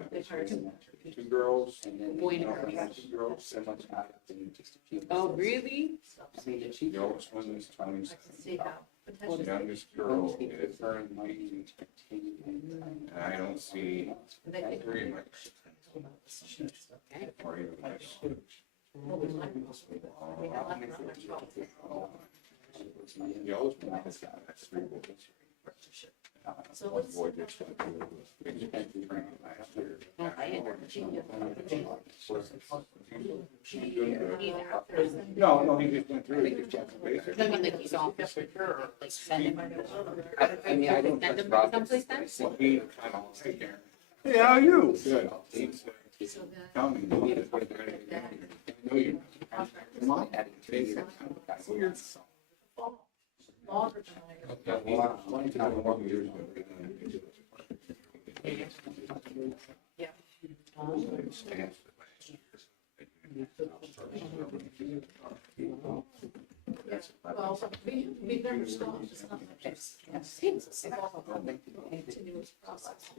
2 girls. And then. Boy and girl. 2 girls. So much out of just a few. Oh, really? I mean, if she. The oldest one is 20. See how. The youngest girl is Burn money. 18. And I don't see very much. Or even much. The oldest one has got 3 boys. One boy just went through training last year. No, he just went through it. No, like he's off. Like send him. I mean, I don't. Send him someplace then? Well, he kind of take care. Hey, how are you? Good. He's telling me. I know you. Come on. Weird. Well, we never stopped. It's not like this. It's all a continuous process.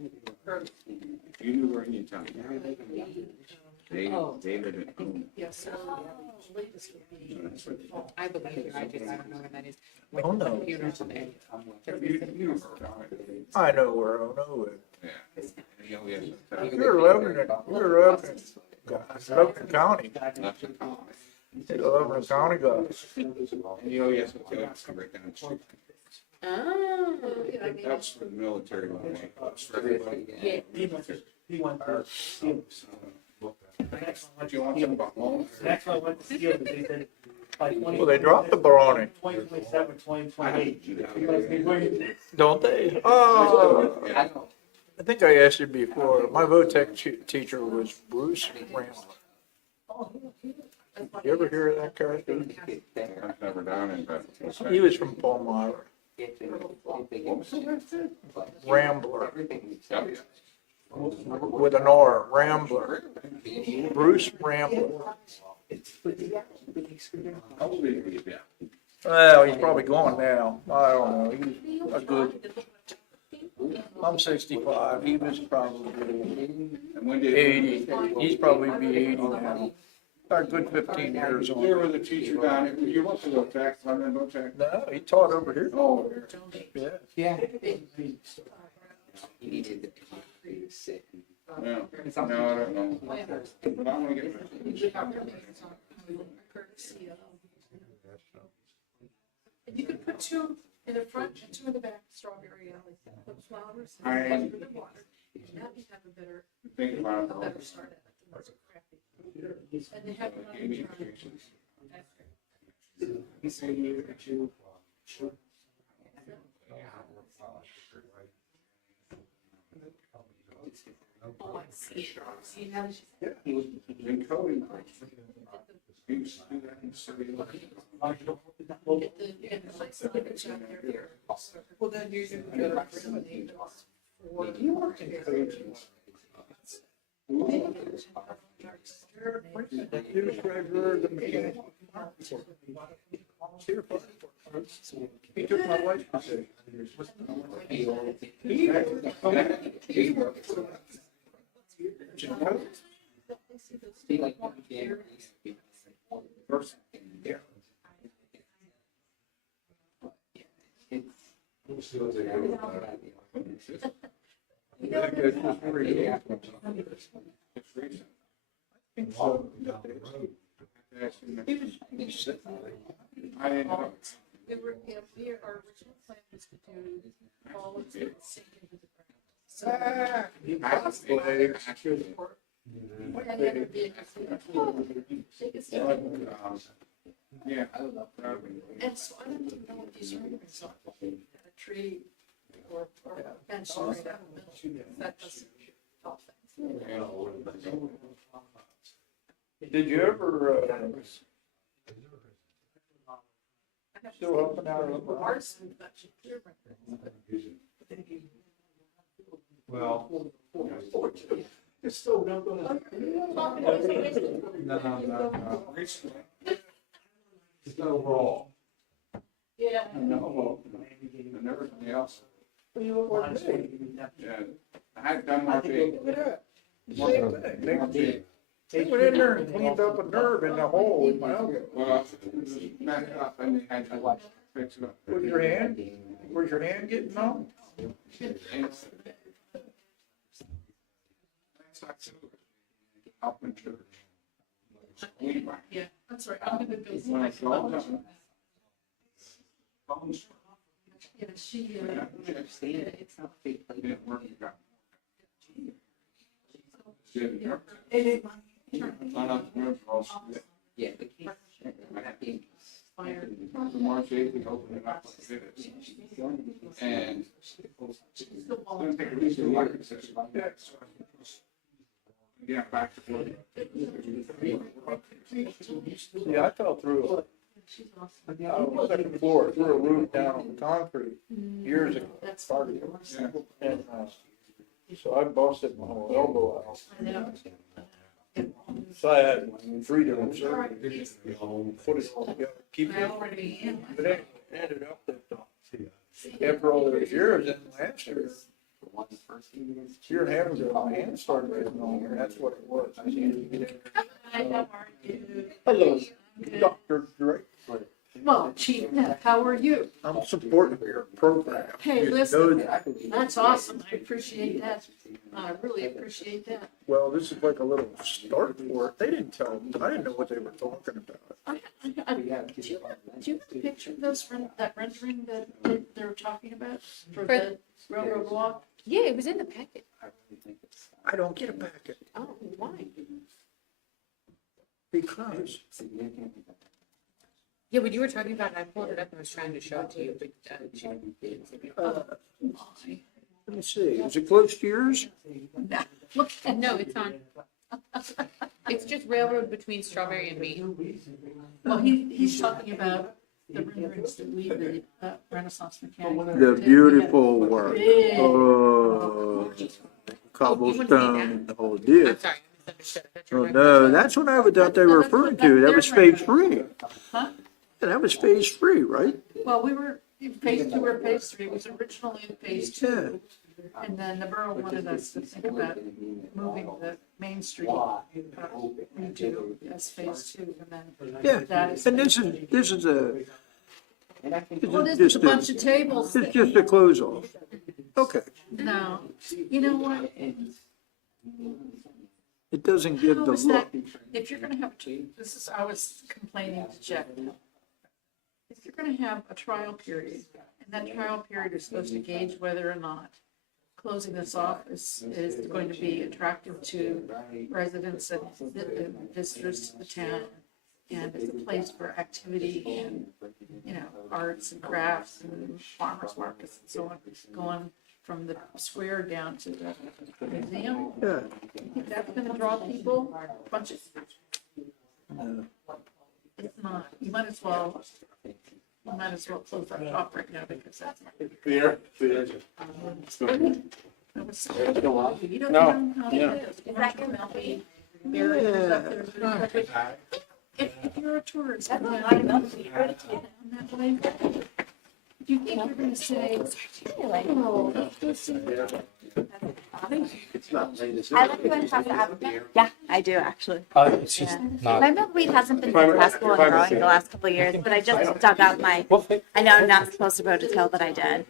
You knew where in your town. David and Yes, sir. I believe you, I don't know where that is. Oh, no. Computers and I know where Ono is. Yeah. You're Lebanon County. You're Lebanon County guy. Yes, right down the street. Oh. That's for the military. That's for everybody. He went to Steelers. Do you want some about home? Next one went to Steelers, they said, by 20. Well, they dropped the Baroni, 2027, 2028. don't they? Oh, I think I asked you before. My VOTEC teacher was Bruce Rambler. You ever hear of that character? I've never done it, but. He was from Palmyra. Rambler. With an R, Rambler. Bruce Rambler. Well, he's probably gone now. I don't know. He's a good. I'm 65. He was probably 80. He's probably be 80 now. A good 15 years on. There was a teacher down here. You went to the tax, I remember tax. No, he taught over here. Oh, Yeah. Yeah. He needed to sit. yeah. No, I don't know. But I want to get. You could put two in the front and two in the back, strawberry alley, put flowers. I- and the water. Now you have a better, Think about a better start at it. than what's crappy. And they have it on the drum. Oh, I see. See, now that she's. In coding. He used to do that in Surrey. Well, then you're gonna get a recommendation for. You worked in coaching. The new treasurer, the mechanic. He took my wife's position. He worked for. First. Yeah. I didn't know. We were, our original plan was to do all of it sink into the ground. So. Yeah. And so I don't even know what these rooms are, a tree or a bench right out in the middle, that doesn't help things. Did you ever, still helping out? Ours, but you're Well. It's still not gonna. No. Just overall. Yeah. No, and everything else. You look like me. Yeah. I had done my big. Look at that. Same thing. They went in there and cleaned up a nerve in the hole in my elbow. Well, back up and they had to fix it up. Where's your hand? Where's your hand getting on? Yeah, that's right, I'm gonna go. When I saw them, Yeah, she, It's not fake. didn't work. Yeah, the case. March 8th, we opened it up like this. And. Didn't take a reason why it says, yeah, back to work. Yeah, I fell through it. Second floor, through a roof down on the concrete years ago. Started it. And, so I busted my whole elbow out. So I had 3 different surgeries. Put it all together, keep it. But it ended up that after all those years, and last year, year and a half ago, my hand started getting on, and that's what it was. I needed to get it. How are you? Hello. Dr. Drake. Well, Chief Nick, how are you? I'm supporting your program. Hey, You know listen, that. that's awesome. I appreciate that. I really appreciate that. Well, this is like a little start for it. They didn't tell me. I didn't know what they were talking about. Do you have a picture of those, that rendering that they were talking about for For- the railroad walk? Yeah, it was in the packet. I don't get a packet Oh, why? because Yeah, when you were talking about it, I pulled it up and was trying to show it to you, but let me see, is it close to yours? Look, no, it's on. It's just railroad between Strawberry and Maine. well, he's talking about the renderings that we, the Renaissance mechanic. The beautiful work. Yeah. Oh, cobblestone, the whole deal. I'm sorry, I misunderstood. I thought you Oh, were talking no, about- that's what I thought they were referring to. That was phase 3. Huh? Yeah, that was phase 3, right? Well, we were in phase 2 or phase 3. It was originally in phase 2. And then the borough wanted us to think about moving the Main Street redo as phase 2, and then Yeah, that is. and this is a, Well, this is a bunch of tables. it's just a close off. Okay, No, you know what? it doesn't give How the is look. that, if you're gonna have, this is, I was complaining to Jeff. If you're gonna have a trial period, and that trial period is supposed to gauge whether or not closing this off is going to be attractive to residents and visitors to the town, and it's a place for activity and, you know, arts and crafts and farmers markets and so on, going from the square down to the museum. Yeah. You think that's gonna draw people, bunches? It's not, you might as well close that shop right now, because that's. There. That was so cool. You don't No, know how yeah. it is. Is that your Melby? Barriers up there. If you're a tourist, and you're on that way, do you think you're gonna say, oh, let's go see that? I live in South Africa. Yeah, I do actually. It's just My not. milkweed hasn't been successful in growing the last couple of years, but I just dug out my, I know I'm not supposed to go to till, but I did.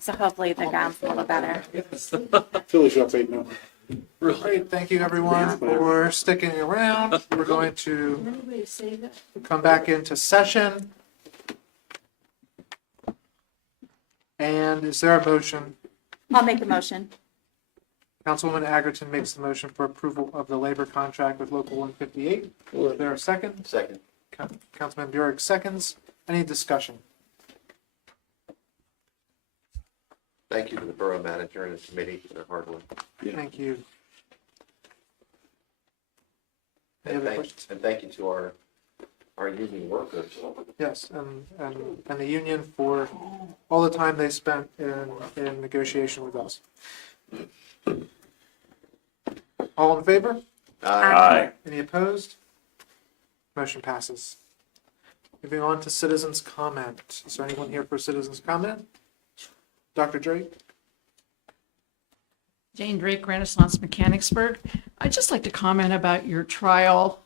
So hopefully the ground's a little better. Philly's up 8-0. Great, thank you everyone for sticking around. We're going to Anybody say that? come back into session. And is there a motion? I'll make a motion. Councilwoman Agerton makes the motion for approval of the labor contract with Local 158. Is there a second? Second. Councilman Burek seconds. Any discussion? Thank you to the borough manager and his committee for their hard work. Thank you. Any And other questions? thank you to our union workers. Yes, and the union for all the time they spent in negotiation with us. All in favor? Aye. Any opposed? Motion passes. Moving on to citizens' comment. Is there anyone here for citizens' comment? Dr. Drake? Jane Drake, Renaissance Mechanicsburg. I'd just like to comment about your trial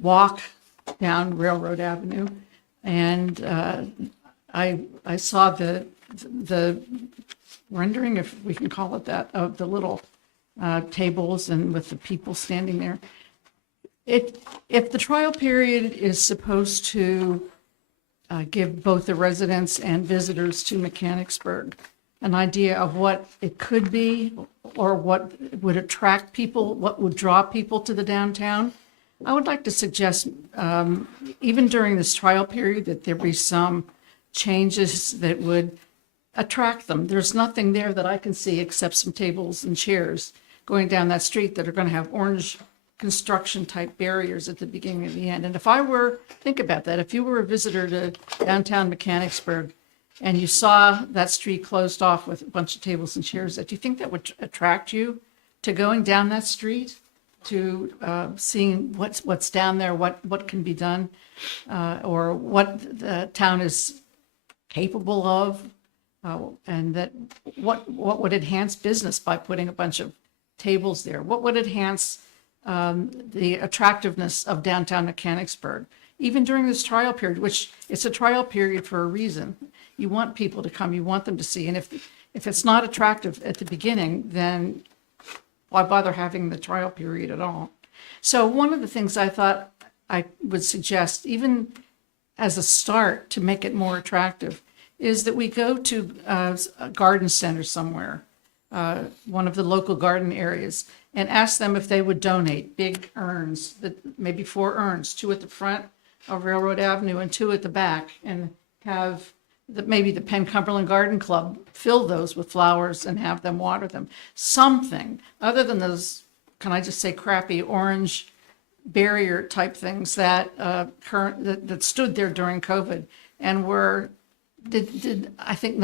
walk down Railroad Avenue. And I saw the rendering, if we can call it that, of the little tables and with the people standing there. If the trial period is supposed to give both the residents and visitors to Mechanicsburg an idea of what it could be or what would attract people, what would draw people to the downtown, I would like to suggest, even during this trial period, that there be some changes that would attract them. There's nothing there that I can see except some tables and chairs going down that street that are going to have orange construction type barriers at the beginning and the end. And if I were, think about that, if you were a visitor to downtown Mechanicsburg and you saw that street closed off with a bunch of tables and chairs, do you think that would attract you to going down that street, to seeing what's down there, what can be done, or what the town is capable of, and that what would enhance business by putting a bunch of tables there? What would enhance the attractiveness of downtown Mechanicsburg? even during this trial period, which it's a trial period for a reason. You want people to come, you want them to see, and if it's not attractive at the beginning, then why bother having the trial period at all? So one of the things I thought I would suggest, even as a start to make it more attractive, is that we go to a garden center somewhere, one of the local garden areas, and ask them if they would donate big urns, maybe 4 urns, 2 at the front of Railroad Avenue and 2 at the back, and have maybe the Penn Cumberland Garden Club fill those with flowers and have them water them. Something other than those, can I just say, crappy orange barrier type things that that stood there during COVID and did I think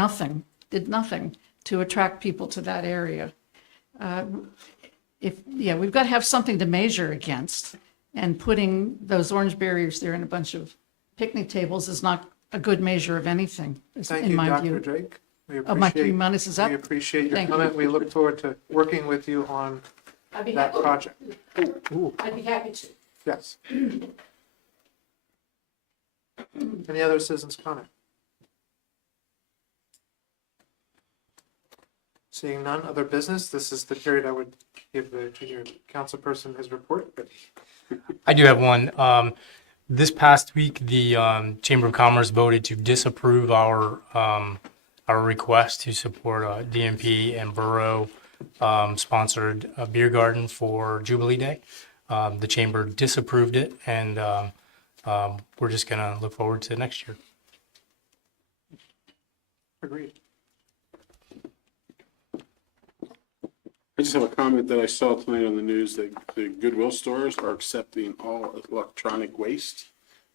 did nothing to attract people to that area. We've got to have something to measure against, and putting those orange barriers there and a bunch of picnic tables is not a good measure of anything, Thank in you, my Dr. view. Drake. We Oh, my 3 appreciate, minutes is up. we appreciate your Thank you. comment. We look forward to working with you on I'd be that happy- project. I'd be happy to. Yes. Any other citizens' comment? Seeing none, other business, this is the period I would give the junior council person his report. But I do have one. This past week, the Chamber of Commerce voted to disapprove our request to support DMP and Borough sponsored a beer garden for Jubilee Day. The chamber disapproved it, and we're just going to look forward to next year. Agreed. I just have a comment that I saw tonight on the news that the Goodwill stores are accepting all electronic waste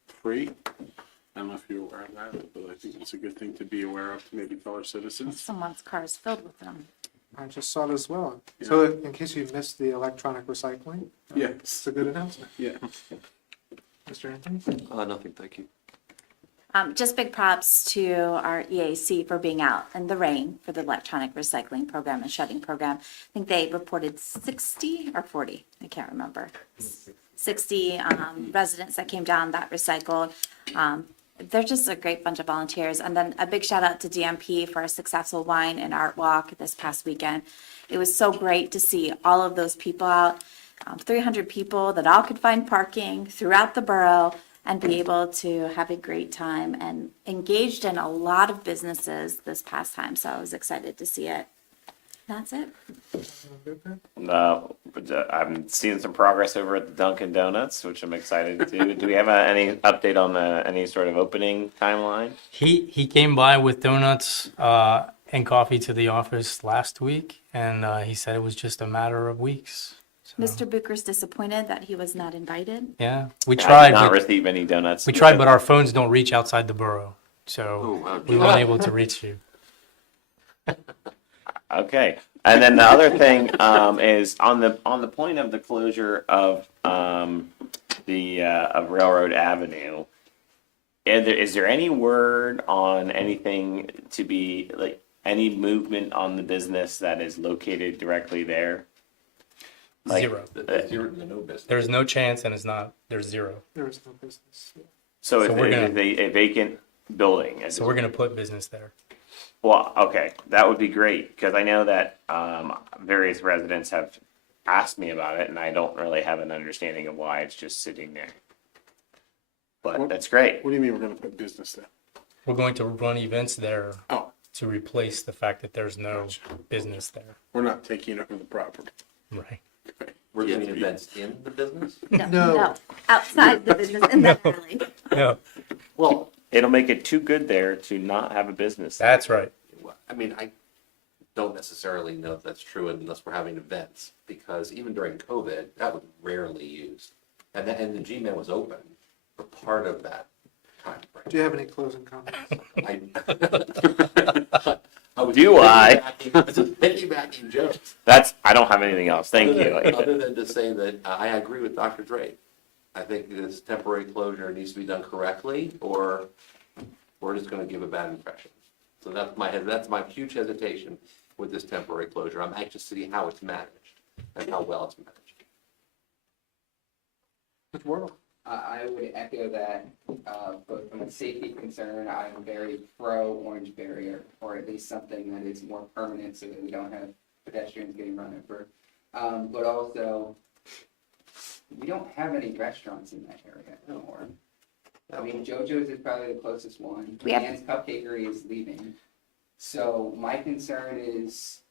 free. I don't know if you're aware of that, but I think it's a good thing to be aware of to maybe tell our citizens. Someone's car is filled with them. I just saw it as well. So in case you missed the electronic recycling, it's a good announcement. Yeah. Mr. Anthony? Nothing, thank you. Just big props to our EAC for being out in the rain for the electronic recycling program and shutting program. I think they reported 60 or 40, I can't remember. 60 residents that came down that recycled. They're just a great bunch of volunteers. And then a big shout out to DMP for a successful wine and art walk this past weekend. It was so great to see all of those people out, 300 people that all could find parking throughout the borough and be able to have a great time, and engaged in a lot of businesses this past time. So I was excited to see it. That's it. I'm seeing some progress over at the Dunkin' Donuts, which I'm excited to. Do we have any update on any sort of opening timeline? He came by with donuts and coffee to the office last week, and he said it was just a matter of weeks. Mr. Booker's disappointed that he was not invited. Yeah, we I tried. did not but- receive any donuts. We tried, but our phones don't reach outside the borough, so we weren't able to reach you. Okay, and then the other thing is on the point of the closure of of Railroad Avenue. Is there any word on anything to be like any movement on the business that is located directly there? Zero. No business. There's no chance, and there's zero. There is no business. So it's we're gonna- a vacant building. So we're going to put business there. Well, okay, that would be great, because I know that various residents have asked me about it, and I don't really have an understanding of why it's just sitting there. But that's great. What do you mean we're gonna put business there? We're going to run events there to replace the fact that there's no business there. We're not taking over the property. Right. We're doing events in the business? No, outside the business in that alley. No. Well, it'll make it too good there to not have a business. That's right. I mean, I don't necessarily know if that's true unless we're having events, because even during COVID, that was rarely used. And the G-Man was open for part of that time frame. Do you have any closing comments? Do I? Piggybacking jokes. I don't have anything else. Thank you. Other than to say that I agree with Dr. Drake. I think this temporary closure needs to be done correctly, or we're just gonna give a bad impression. So that's my huge hesitation with this temporary closure. I'm anxious to see how it's managed and how well it's managed. Mr. Wardle? I would echo that, but from a safety concern, I'm very pro orange barrier, or at least something that is more permanent so that we don't have pedestrians getting run over. But also, we don't have any restaurants in that area anymore. I mean, JoJo's is probably the closest one. We have- Dan's Cupcakery is leaving. So my concern is,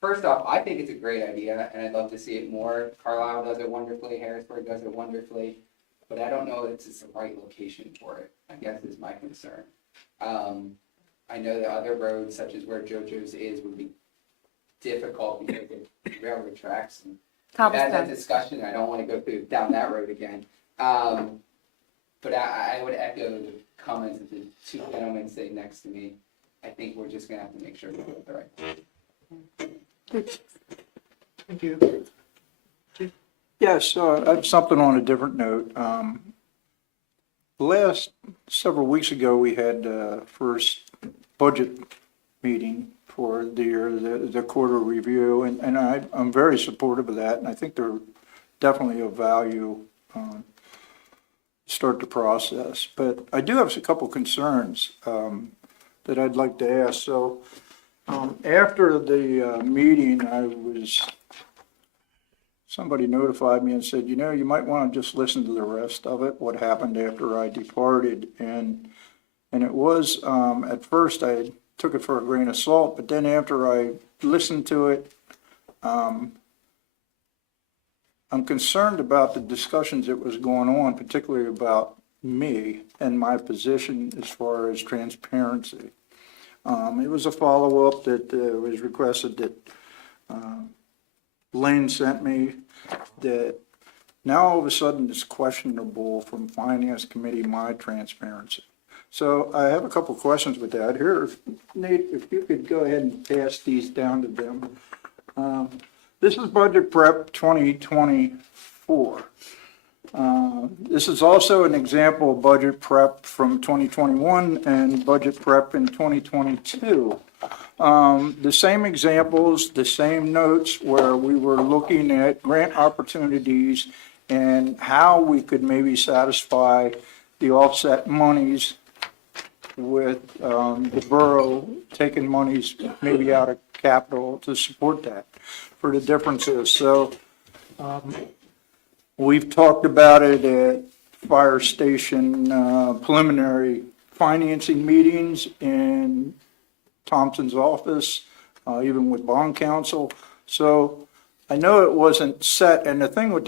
first off, I think it's a great idea, and I'd love to see it more. Carlisle does it wonderfully, Harrisburg does it wonderfully, but I don't know if it's the right location for it, I guess is my concern. I know that other roads, such as where JoJo's is, would be difficult because of railroad tracks. And we've had that discussion, I don't want to go down that road again. But I would echo the comments of the two gentlemen sitting next to me. I think we're just gonna have to make sure we do it the right way. Thank you. Yes, I have something on a different note. Last several weeks ago, we had first budget meeting for the year, the quarter review, and I'm very supportive of that, and I think they're definitely of value. Start the process, but I do have a couple concerns that I'd like to ask. So after the meeting, somebody notified me and said, you might want to just listen to the rest of it, what happened after I departed. And it was, at first I took it for a grain of salt, but then after I listened to it, I'm concerned about the discussions that was going on, particularly about me and my position as far as transparency. It was a follow-up that was requested that Lane sent me, that now all of a sudden it's questionable from Finance Committee, my transparency. So I have a couple of questions with that. Here, Nate, if you could go ahead and pass these down to them. This is Budget Prep 2024. This is also an example of budget prep from 2021 and budget prep in 2022. The same examples, the same notes where we were looking at grant opportunities and how we could maybe satisfy the offset monies with the borough taking monies maybe out of capital to support that for the differences. So we've talked about it at fire station preliminary financing meetings in Thompson's office, even with bond counsel. So I know it wasn't set, and the thing with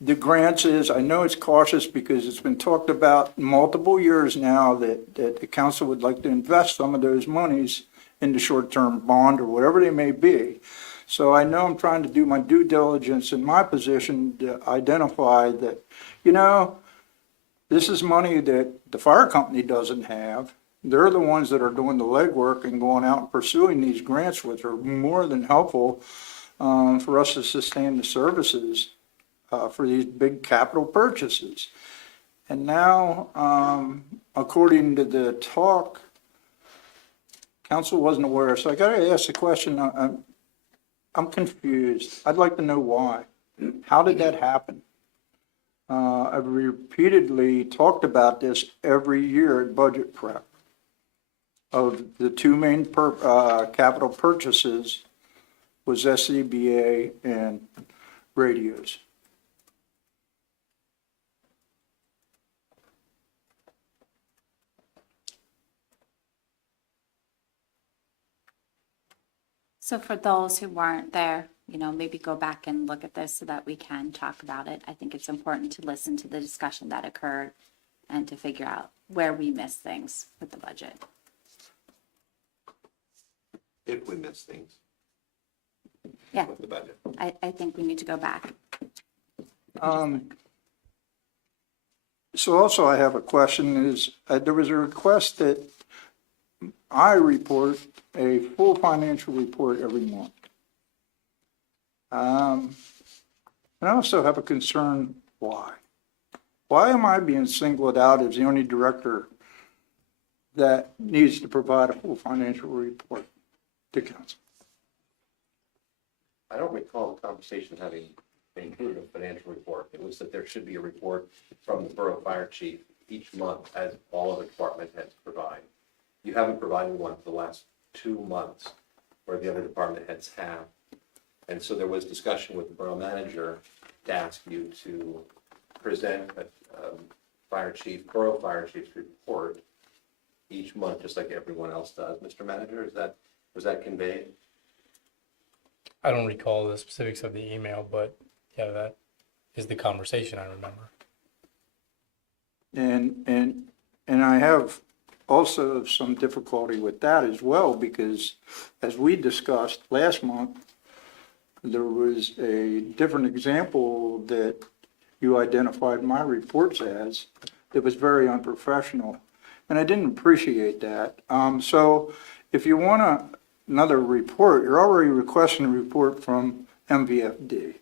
the grants is, I know it's cautious because it's been talked about multiple years now that the council would like to invest some of those monies into short-term bond or whatever they may be. So I know I'm trying to do my due diligence in my position to identify that, this is money that the fire company doesn't have. They're the ones that are doing the legwork and going out and pursuing these grants, which are more than helpful for us to sustain the services for these big capital purchases. And now, according to the talk, council wasn't aware. So I got to ask the question, I'm confused. I'd like to know why. How did that happen? I've repeatedly talked about this every year at budget prep. Of the two main capital purchases was SCBA and radios. So for those who weren't there, maybe go back and look at this so that we can talk about it. I think it's important to listen to the discussion that occurred and to figure out where we missed things with the budget. If we miss things. Yeah. With the budget. I think we need to go back. So also I have a question is, there was a request that I report a full financial report every month. And I also have a concern, why? Why am I being singled out as the only director that needs to provide a full financial report to council? I don't recall the conversation having included a financial report. It was that there should be a report from the Borough Fire Chief each month, as all other department heads provide. You haven't provided one for the last 2 months, where the other department heads have. And so there was discussion with the borough manager to ask you to present a borough fire chief's report each month, just like everyone else does. Mr. Manager, was that conveyed? I don't recall the specifics of the email, but yeah, that is the conversation I remember. And I have also some difficulty with that as well, because as we discussed last month, there was a different example that you identified my reports as that was very unprofessional, and I didn't appreciate that. So if you want another report, you're already requesting a report from MVFD.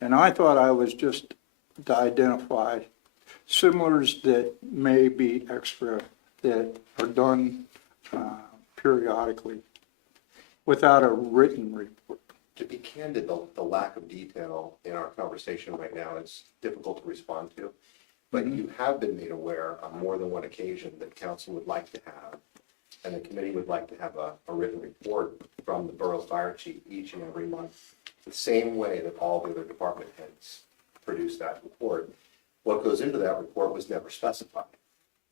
And I thought I was just to identify similars that may be extra that are done periodically without a written report. To be candid, the lack of detail in our conversation right now is difficult to respond to. But you have been made aware on more than one occasion that council would like to have, and the committee would like to have a written report from the borough fire chief each and every month, the same way that all the other department heads produce that report. What goes into that report was never specified.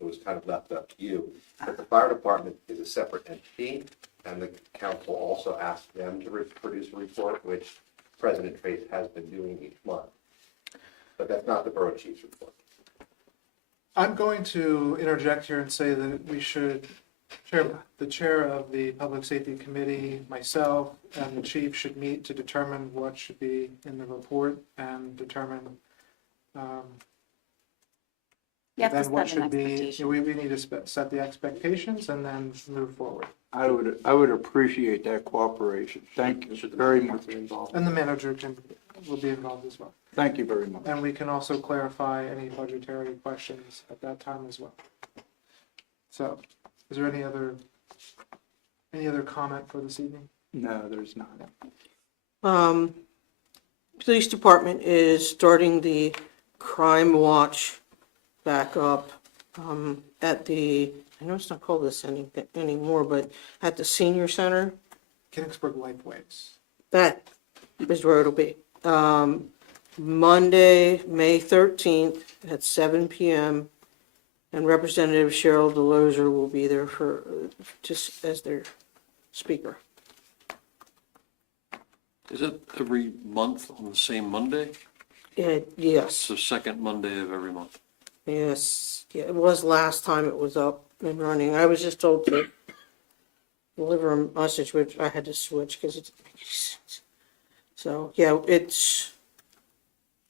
It was kind of left up to you. But the fire department is a separate entity, and the council also asked them to produce a report, which President Trace has been doing each month. But that's not the borough chief's report. I'm going to interject here and say that we should, the chair of the Public Safety Committee, myself, and the chief should meet to determine what should be in the report and determine You have to then what set an should be, expectation. we need to set the expectations and then move forward. I would appreciate that cooperation. Thank you very much. And the manager will be involved as well. Thank you very much. And we can also clarify any budgetary questions at that time as well. So, is there any other comment for this evening? No, there's not. Police department is starting the crime watch back up, at the, I know it's not called this anymore, but at the senior center. Kingsburg Lifeways. That is where it'll be. Monday, May 13th at 7 p.m. And Representative Cheryl DeLozer will be there just as their speaker. Is it every month on the same Monday? Yes. So second Monday of every month. Yes, yeah, it was last time it was up and running. I was just told to deliver a message, which I had to switch because it didn't make any sense. So, yeah,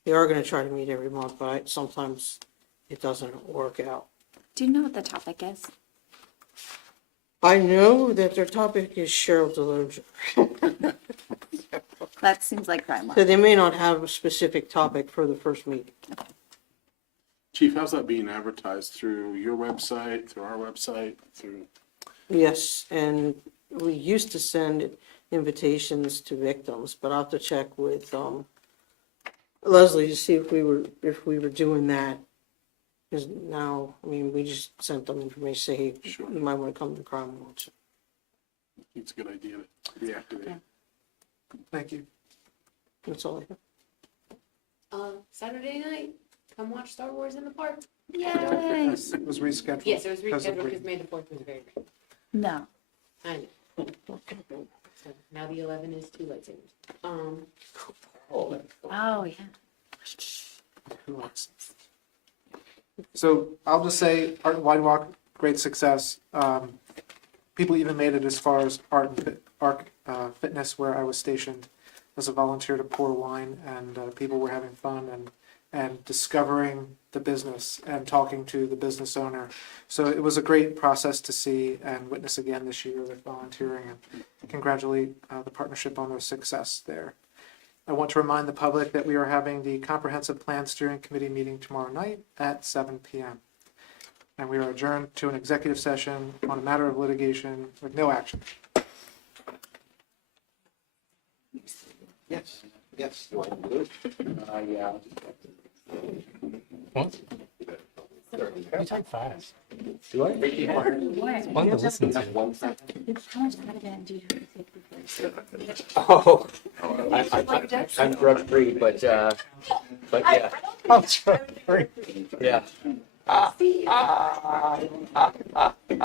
we are gonna try to meet every month, but sometimes it doesn't work out. Do you know what the topic is? I know that their topic is Cheryl DeLozer. That seems like crime. So they may not have a specific topic for the first meeting. Chief, how's that being advertised? Through your website, through our website, through? Yes, and we used to send invitations to victims, but I'll have to check with Leslie to see if we were doing that. Because now, I mean, we just sent them information, say, hey, Sure. you might want to come to Crime Watch. It's a good idea to reactivate. Thank you. That's all I have. Saturday night, come watch Star Wars in the park. Yay! Yes, it was rescheduled. Yes, it was because of rescheduled rain. because May the 4th was very great. No. I know. So now the 11 is two lightsabers. Oh, yeah. Who else? So I'll just say Art and Wine Walk, great success. People even made it as far as Fitness, where I was stationed as a volunteer to pour wine, and people were having fun and discovering the business and talking to the business owner. So it was a great process to see and witness again this year with volunteering, and congratulate the partnership on their success there. I want to remind the public that we are having the Comprehensive Plan Steering Committee meeting tomorrow night at 7 p.m. And we are adjourned to an executive session on a matter of litigation with no action. Yes. Yes. Yeah. What? You type fast. Do I? It's fun to listen to. How much credit do you have to take before? Oh, I'm drug free, but yeah. I'm sorry. Yeah.